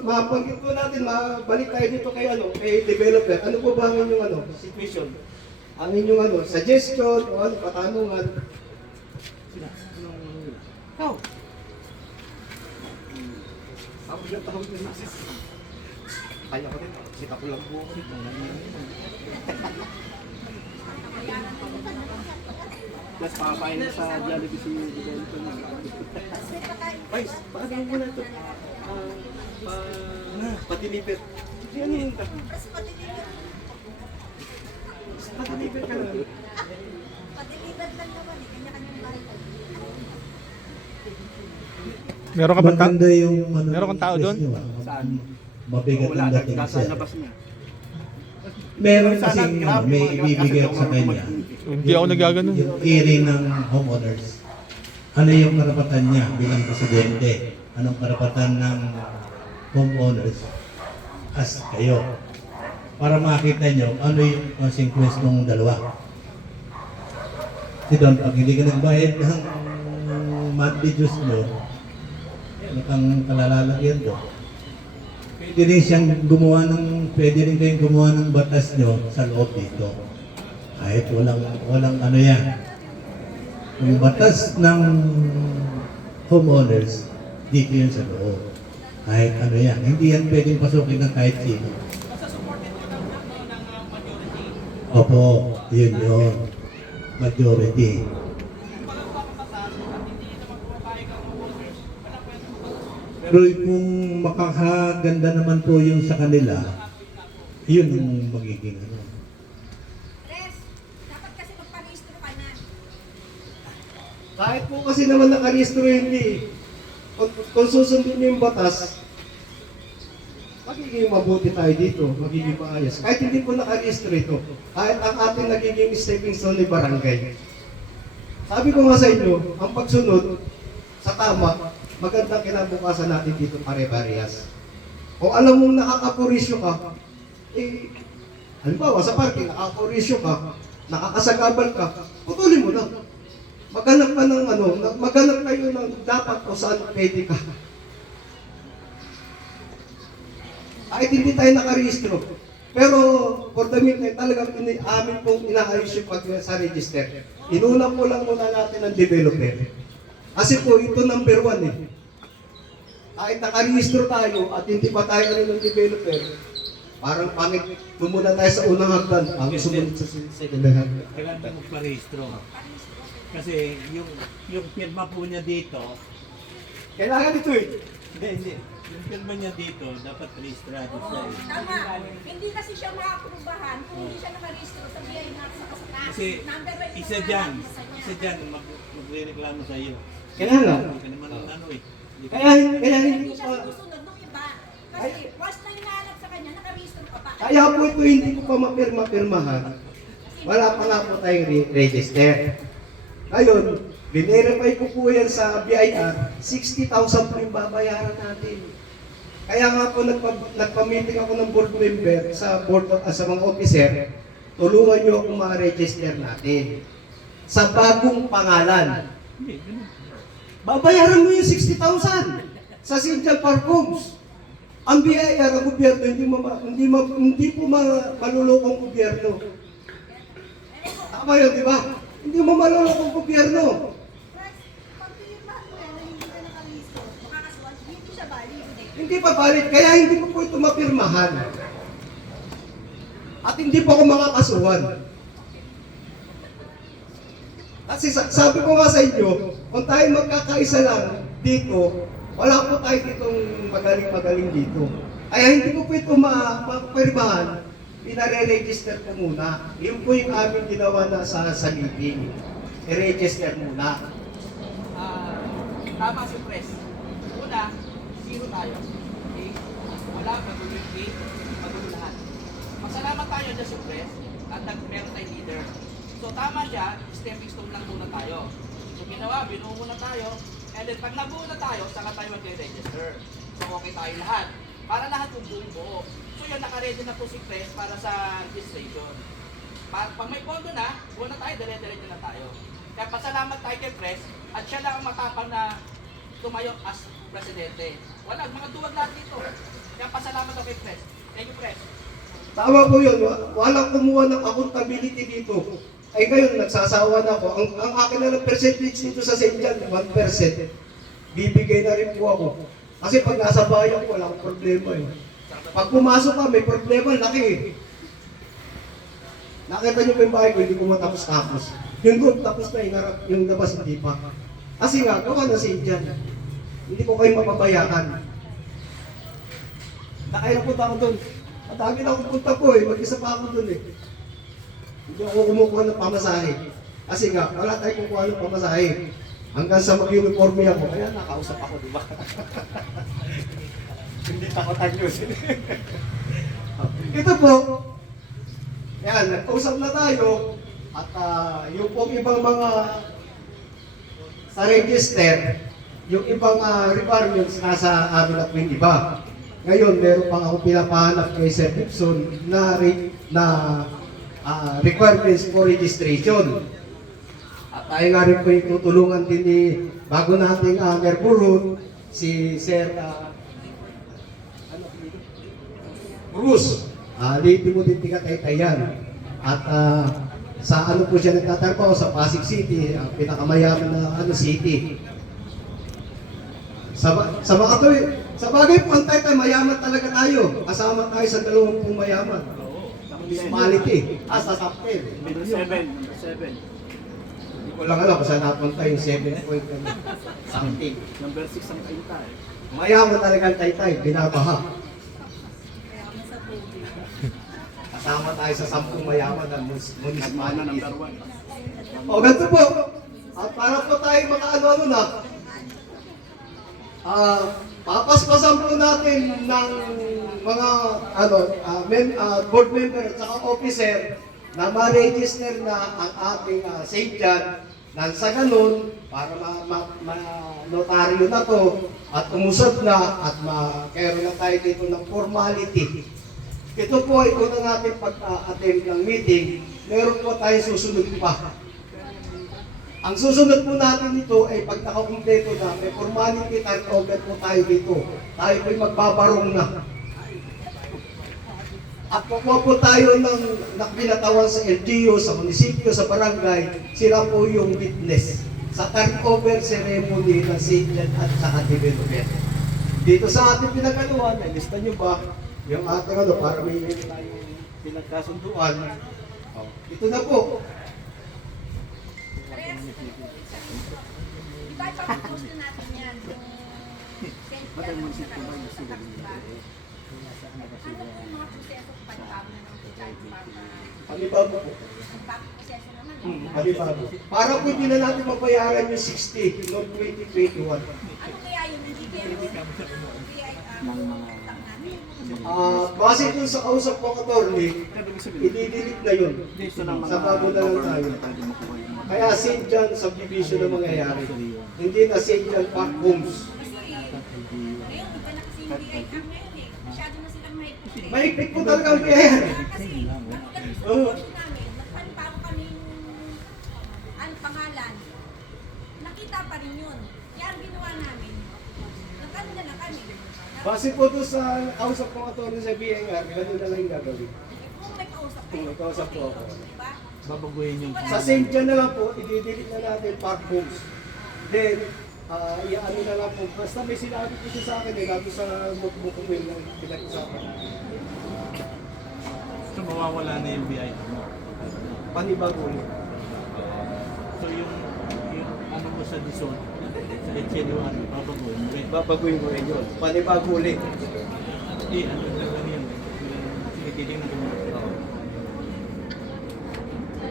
mapanggit po natin, mabalik tayo dito kay developer. Ano po ba ang inyong situation? Ang inyong suggestion o katanungan? Ikaw. Ako yung tawag ni Masis. Kaya ko din, kita ko lang po. Plus, papain sa Jollibee si developer na. Guys, paano mo na ito? Patilipit. Yan yun. Patilipit ka lang. Patilipad lang naman eh. Kanya-kanyang baritan. Meron ka ba Maganda yung Meron kang tao doon? Saan? Mabigat ang dating Nasa sir. labas niya. Meron kasing may ibibigay sa kanya. Hindi ako nagaganon. Yung iri ng homeowners. Ano yung karapatan niya bilang presidente? Anong karapatan ng homeowners as kayo? Para makita nyo ano yung consequence ng dalawa. Kasi doon, pag hindi ka nagbayad ng monthly dues mo, ano kang kalalalagyan doon? Pwede rin kayong gumawa ng batas nyo sa loob dito. Kahit walang ano yan. Yung batas ng homeowners, dito yun sa loob. Kahit ano yan. Hindi yan pwedeng pasukin ng kahit sino. Basta supported ko ng majority. Opo, yun yun. Majority. Kung pagkakawa ng batas at hindi naman pumapayag ang voters, walang kwento mag-vote. Pero kung makakaganda naman po yung sa kanila, yun yung magiging ano. Res, dapat kasi magparehistro ka na. Kahit po kasi naman nakarehistro hindi, kung susundin niyo yung batas, magiging mabuti tayo dito, magiging maayos. Kahit hindi po nakarehistro ito, kahit ang ating nagiging stepping stone ni barangay. Sabi ko nga sa inyo, ang pagsunod sa tama, magandang kinabukasan natin dito pare-parehas. Kung alam mong nakakapurisyo ka, halimbawa sa parking, nakakapurisyo ka, nakakasagabal ka, putulin mo na. Maghanap ka ng maghanap kayo ng dapat o saan pwede ka. Kahit hindi tayo nakarehistro. Pero for the meantime, talagang amin pong inaayos yung pag sa register. Inuna po lang muna natin ang developer. Kasi po ito number 1 eh. Kahit nakarehistro tayo at hindi pa tayo ng developer, parang pangit lumuna tayo sa unang hagdan, ang sumunod sa second hagdan. Kailangan magparehistro. Kasi yung firma po niya dito, Kailangan ito eh. hindi. Yung firma niya dito, dapat rehistrado siya eh. Tama. Hindi kasi siya makaprubahan kung hindi siya nakarehistro sa BI natin sa kasama. Kasi isa dyan, magre-reklamo sa iyo. Kaya nga. Hindi ka naman ano eh. Kaya Hindi hindi siya pa. susunod nung iba. Kasi once na hinahanap sa kanya, naka-register ka pa. Kaya po ito hindi ko pa mapirma-pirmahan. Wala pa nga po tayong register. Ngayon, binerify ko po yan sa BIR, 60,000 po yung babayaran natin. Kaya nga po nagpa-meeting ako ng board member sa sa mga officer, tulungan nyo akong ma-register natin sa bagong pangalan. Babayaran mo yung 60,000 sa Central Park Homes. Ang BIR, ang gobyerno, hindi po malulokong gobyerno. Tama yun, di ba? Hindi mo malulokong gobyerno. Pag pinirmahan mo yan na hindi ka naka-register, makakasuhan, hindi siya valid. Hindi pa valid, kaya hindi ko po ito mapirmahan. At hindi po ako makakasuhan. Kasi sabi ko nga sa inyo, kung tayo magkakaisa lang dito, wala po tayo ditong magaling-magaling dito. Kaya hindi ko po ito mapirmahan, pinare-register ko muna. Yun po yung aming ginawa na sa meeting. I-register muna. Tama si Pres. Una, zero tayo. Okay? Wala, magulo yung gate, magulo lahat. Masalamat tayo dyan si Pres at meron tayong leader. So tama siya, stepping stone lang muna tayo. So ginawa, binuo muna tayo, and then pag nabuo na tayo, saka tayo mag-register. So okay tayo lahat. Para lahat yung buo. So yun, naka-ready na po si Pres para sa registration. Pag may pondo na, buo na tayo, dire-diretso na tayo. Kaya pasalamat tayo kay Pres at siya lang ang matapang na tumayo as presidente. Wala, mga duwag lahat dito. Kaya pasalamat ako kay Pres. Thank you, Pres. Tama po yun, walang kumuha ng accountability dito. Ay ngayon, nagsasawa na ako. Ang akin na ng percentage dito sa St. John, 1%. Bibigay na rin po ako. Kasi pag nasa bayan ko, wala akong problema eh. Pag pumasok ka, may problema, laki eh. Nakita niyo pa yung bahay ko, hindi ko matapos-tapos. Yung group tapos na, yung labas hindi pa. Kasi nga, gawa na St. John. Hindi ko kayo mapabayaan. Nakailang punta ako doon. At dami na akong punta po eh, mag-isa pa ako doon eh. Hindi ako kumukuha ng pamasahe. Kasi nga, wala tayong kukuha ng pamasahe. Hanggang sa mag-uniforme ako, kaya nakausap ako, di ba? Hindi takotan yun. Ito po, yan, nag-usap na tayo, at yung pong ibang mga sa register, yung ibang requirements nasa amin na po yung iba. Ngayon, meron pang ako pinapahanap kay Sir Gibson na requirements for registration. At tayo nga rin po yung tutulungan din ni bago nating Merburun, si Sir Cruz. Lipi mo din tigatay-tayan. At sa ano po siya nagtatrabaho sa Pasig City, ang pinakamayaman na city. Sa mga to, sa bagay po, antay tayo, mayaman talaga tayo. Kasama tayo sa 20 mayaman. Municipality. Sa Sapil. Number 7. Hindi ko lang alam kung saan napunta yung 7 point something. Number 6 ang kainta eh. Mayaman talaga ang taytay, binabaha. Kasama tayo sa 10 mayaman ng municipality. Number 1. O, ganito po. At para po tayo makaano-ano na, papaspasan po natin ng mga board member at saka officer na ma-register na ang ating St. John nang sa ganun para ma-notaryo na to at umusad na at magkaroon na tayo dito ng formality. Ito po ay una natin pag-attend ng meeting, meron po tayo susunod pa. Ang susunod po natin dito ay pag nakakumpleto na, may formality turnover po tayo dito. Tayo po'y magbabarong na. At kukuha po tayo ng nakbinatawan sa LGU, sa munisipyo, sa barangay, sila po yung witness sa turnover ceremony ng St. John at sa development. Dito sa ating pinagaluhan, nalista nyo ba yung ating para may pinagkasunduan? Ito na po. Tayo papipost na natin yan. Yung self-care sa tax ba? Ano po yung mga proseso pag-pam na ng tayo para Panibago po. proseso naman? Panibago. Para po hindi na natin mabayaran yung 60 noong 2021. Ano kaya yun? Hindi kaya yun? Kaya utang natin. Base dun sa kausap ko attorney, i-delete na yun. Sa bago na lang tayo. Kaya St. John subdivision na mangyayari. Hindi na St. John Park Homes. Kasi ngayon, iba na kasi yung BI Act ngayon eh. Masyado na silang mahigpit eh. Mahigpit po talaga ang PIR. Kasi, pagdating sa namin, nagpalipago kami ang pangalan. Nakita pa rin yun. Kaya ang ginawa namin, nagkano na lang kami. Base po doon sa kausap ko attorney sa BIR, ganun na lang yung gagawin. Kung may kausap Kung may kausap po ako. Diba? Babaguhin yung Sa St. John na lang po, i-delete na natin Park Homes. Then, i-ano na lang po. Basta may sinabi po siya sa akin, lalo sa notebook ko yung pinag-usapan. So mawawala na yung BI. Panibago yun. So yung ano mo sa Dizon, sa HLU1, babaguhin mo rin. Babaguhin ko rin yun. Panibago ulit. Ano lang yun. Sige, titignan ko.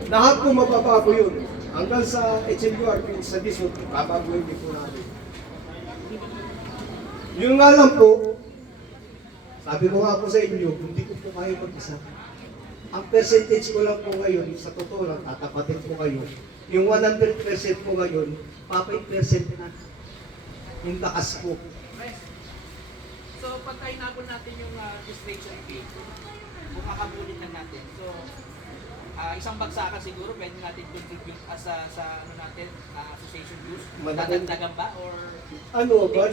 Lahat po mababago yun. Hanggang sa HLUR, sa DISO, babaguhin din po natin. Yun nga lang po, sabi ko nga po sa inyo, hindi ko po kayo mag-isa. Ang percentage ko lang po ngayon, sa totoo lang, tatapatin ko kayo. Yung 100% po ngayon, 5% na. Yung takas po. So, pagkain na po natin yung registration fee, kung kakabulit lang natin. So, isang bagsakan siguro, pwede natin contribute sa ano natin, association dues. Dadagdagan ba? Or Ano ba?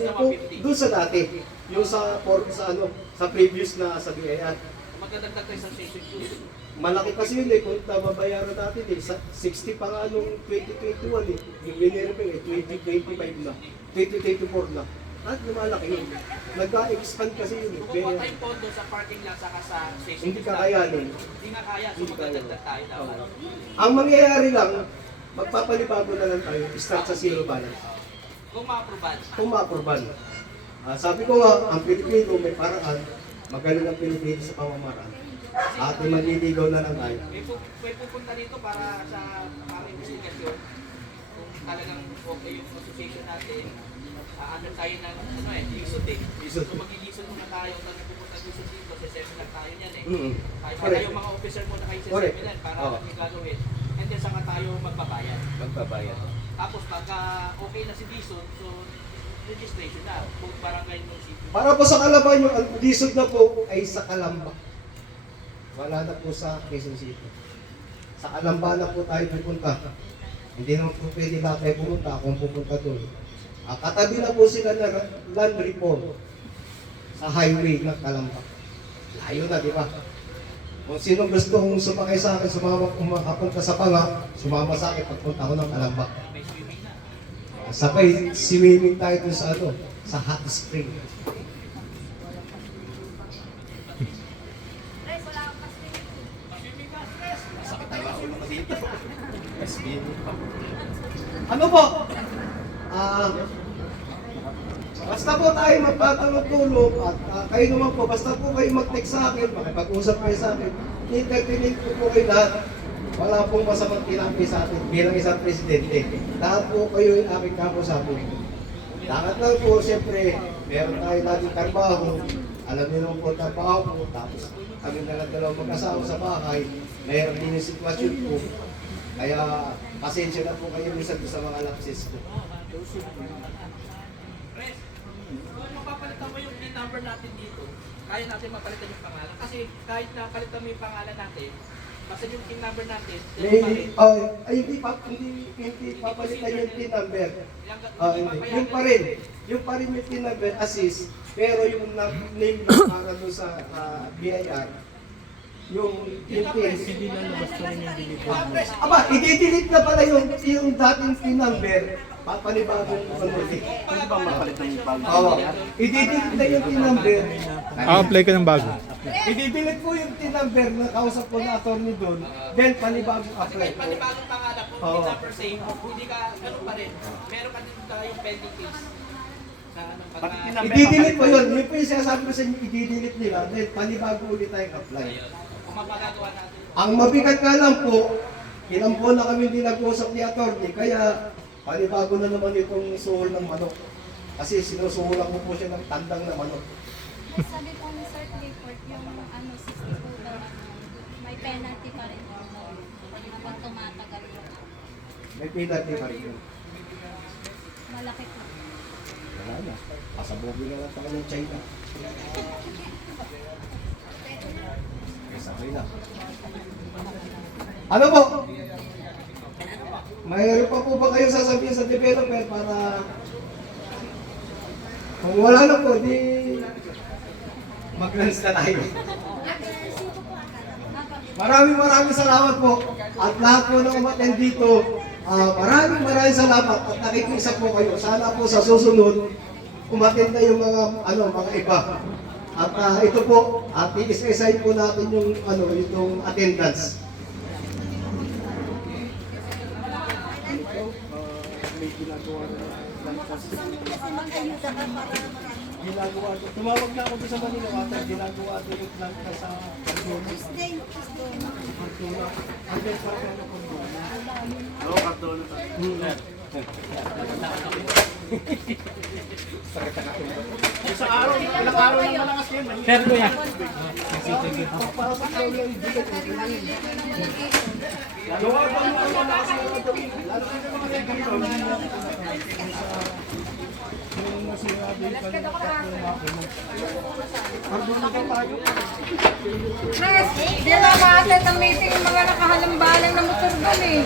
Doon sa dati. Yung sa previous na sa BIR. magdadagdag tayo sa association dues? Malaki kasi yun eh, kung mabayaran natin eh, 60 pa nga nung 2021 eh, yung biniripin eh, 2025 na, 2024 na. At lumalaki yun. Nag-expand kasi yun eh. Kung kukuha tayong pondo sa parking lot saka sa station Hindi dues kakayanin. Hindi nga kaya, so Hindi kaya. magdadagdag tayo dapat. Ang mangyayari lang, magpapalibago na lang tayo, start sa zero balance. Kung ma-approval. Kung ma-approval. Sabi ko nga, ang Pilipino may paraan, magaling ang Pilipino sa pamamaraan. At manliligaw na lang tayo. May pupunta dito para sa investigasyon kung talagang okay yung association natin. Ano tayo ng lisod eh. Lisod. So mag-ilisod muna tayo kung pupunta lisod dito, sa seminar tayo yan eh. Tayo Correct. yung mga officer muna kayo sa Correct. seminar para Oo. may gagawin. And then saka tayo magbabayad. Magbabayad. Tapos pagka okay na si lisod, so registration na. Kung barangay municipio. Para po sa Kalaban, yung lisod na po ay sa Kalamba. Wala na po sa Quezon City. Sa Kalamba na po tayo pupunta. Hindi naman po pwede lahat tayo pumunta kung pupunta doon. Katabi na po sila ng land reform sa highway ng Kalamba. Layo na, di ba? Kung sino gusto kong sumakay sa akin, makapunta sa Panga, sumama sa akin pagpunta ko ng Kalamba. May swimming na. Sabay, swimming tayo dun sa sa hot spring. Guys, wala akong kasi. Swimming ka, stress. Sakit na ako na dito. SPN pa. Ano po? Basta po tayo magtatanong-tulong at kayo naman po, basta po kayo mag-text sa akin, makipag-usap kayo sa akin, entertainin ko po kayo lahat. Wala pong masamang tinampi sa atin bilang isang presidente. Lahat po kayo yung aking kakusapin. Lahat lang po, siyempre, meron tayo laging trabaho. Alam niyo naman po ang trabaho po. Tapos kami na lang dalawang mag-asawa sa bahay. Meron din yung sitwasyon po. Kaya pasensya na po kayo minsan sa mga lapses ko. Pres, kung mapapalitan mo yung PIN number natin dito, kaya natin mapalitan yung pangalan. Kasi kahit napalitan mo yung pangalan natin, basta yung PIN number natin, ganun pa rin. Hindi papalitan yung PIN number. Yung pa rin. Yung pa rin yung PIN number, assist. Pero yung name na para doon sa BIR, yung PIN. Hindi lalabas pa rin yung delete. Aba, i-delete na pala yung dating PIN number. Papanibagong ulit. Pwede bang mapalitan yung bago? Oo. I-delete na yung PIN number. Apply ka ng bago. I-delete po yung PIN number na kausap ko na attorney doon. Then panibagong Kasi apply. kahit panibagong pangalan, kung Oo. PIN number same, hindi ka ganun pa rin. Meron ka din tayong pending case. Na anong Pati PIN pagka... number. I-delete po yun. Yun po yung sinasabi ko sa inyo, i-delete nila. Then panibago ulit tayong apply. Kung mapagagawa natin. Ang mabigat nga lang po, ilang buwan na kami hindi nag-usap ni attorney, kaya panibago na naman itong suhol ng manok. Kasi sinusuhulan ko po siya ng tandang na manok. Sabi po ni Sir Cliff, yung ano, 60 po daw, may penalty pa rin kapag tumatagal yun. May penalty pa rin yun. Malaki po. Wala na. Pasabogin na lang pa ng China. Sabay na. Ano po? Mayroon pa po ba kayong sasabihin sa developer para kung wala na po, di mag-lance na tayo. Maraming salamat po. At lahat po na umattend dito, maraming salamat at nakikiisa po kayo. Sana po sa susunod, umattend na yung mga iba. At ito po, i-assign po natin yung attendance. May ginagawa na Kasi mag-ayuda ka para marami. ginagawa doon. Tumawag na ako doon sa Manila Water, ginagawa doon yung plant na sa Cardona. Tuesday, Tuesday. Cardona. Hanggang Cardona po doon. Oo, Cardona. Isang araw, ilang araw lang malakas yun. Sir, kuya. Para sa Claudia, yung bigat. Gawa ba mo ang malakas yun? Lalo kayo mga ganito. Yung nasirabi yung Cardona daw tayo. Chris, di na ma-attend ang meeting yung mga nakahalambalang na motor doon eh.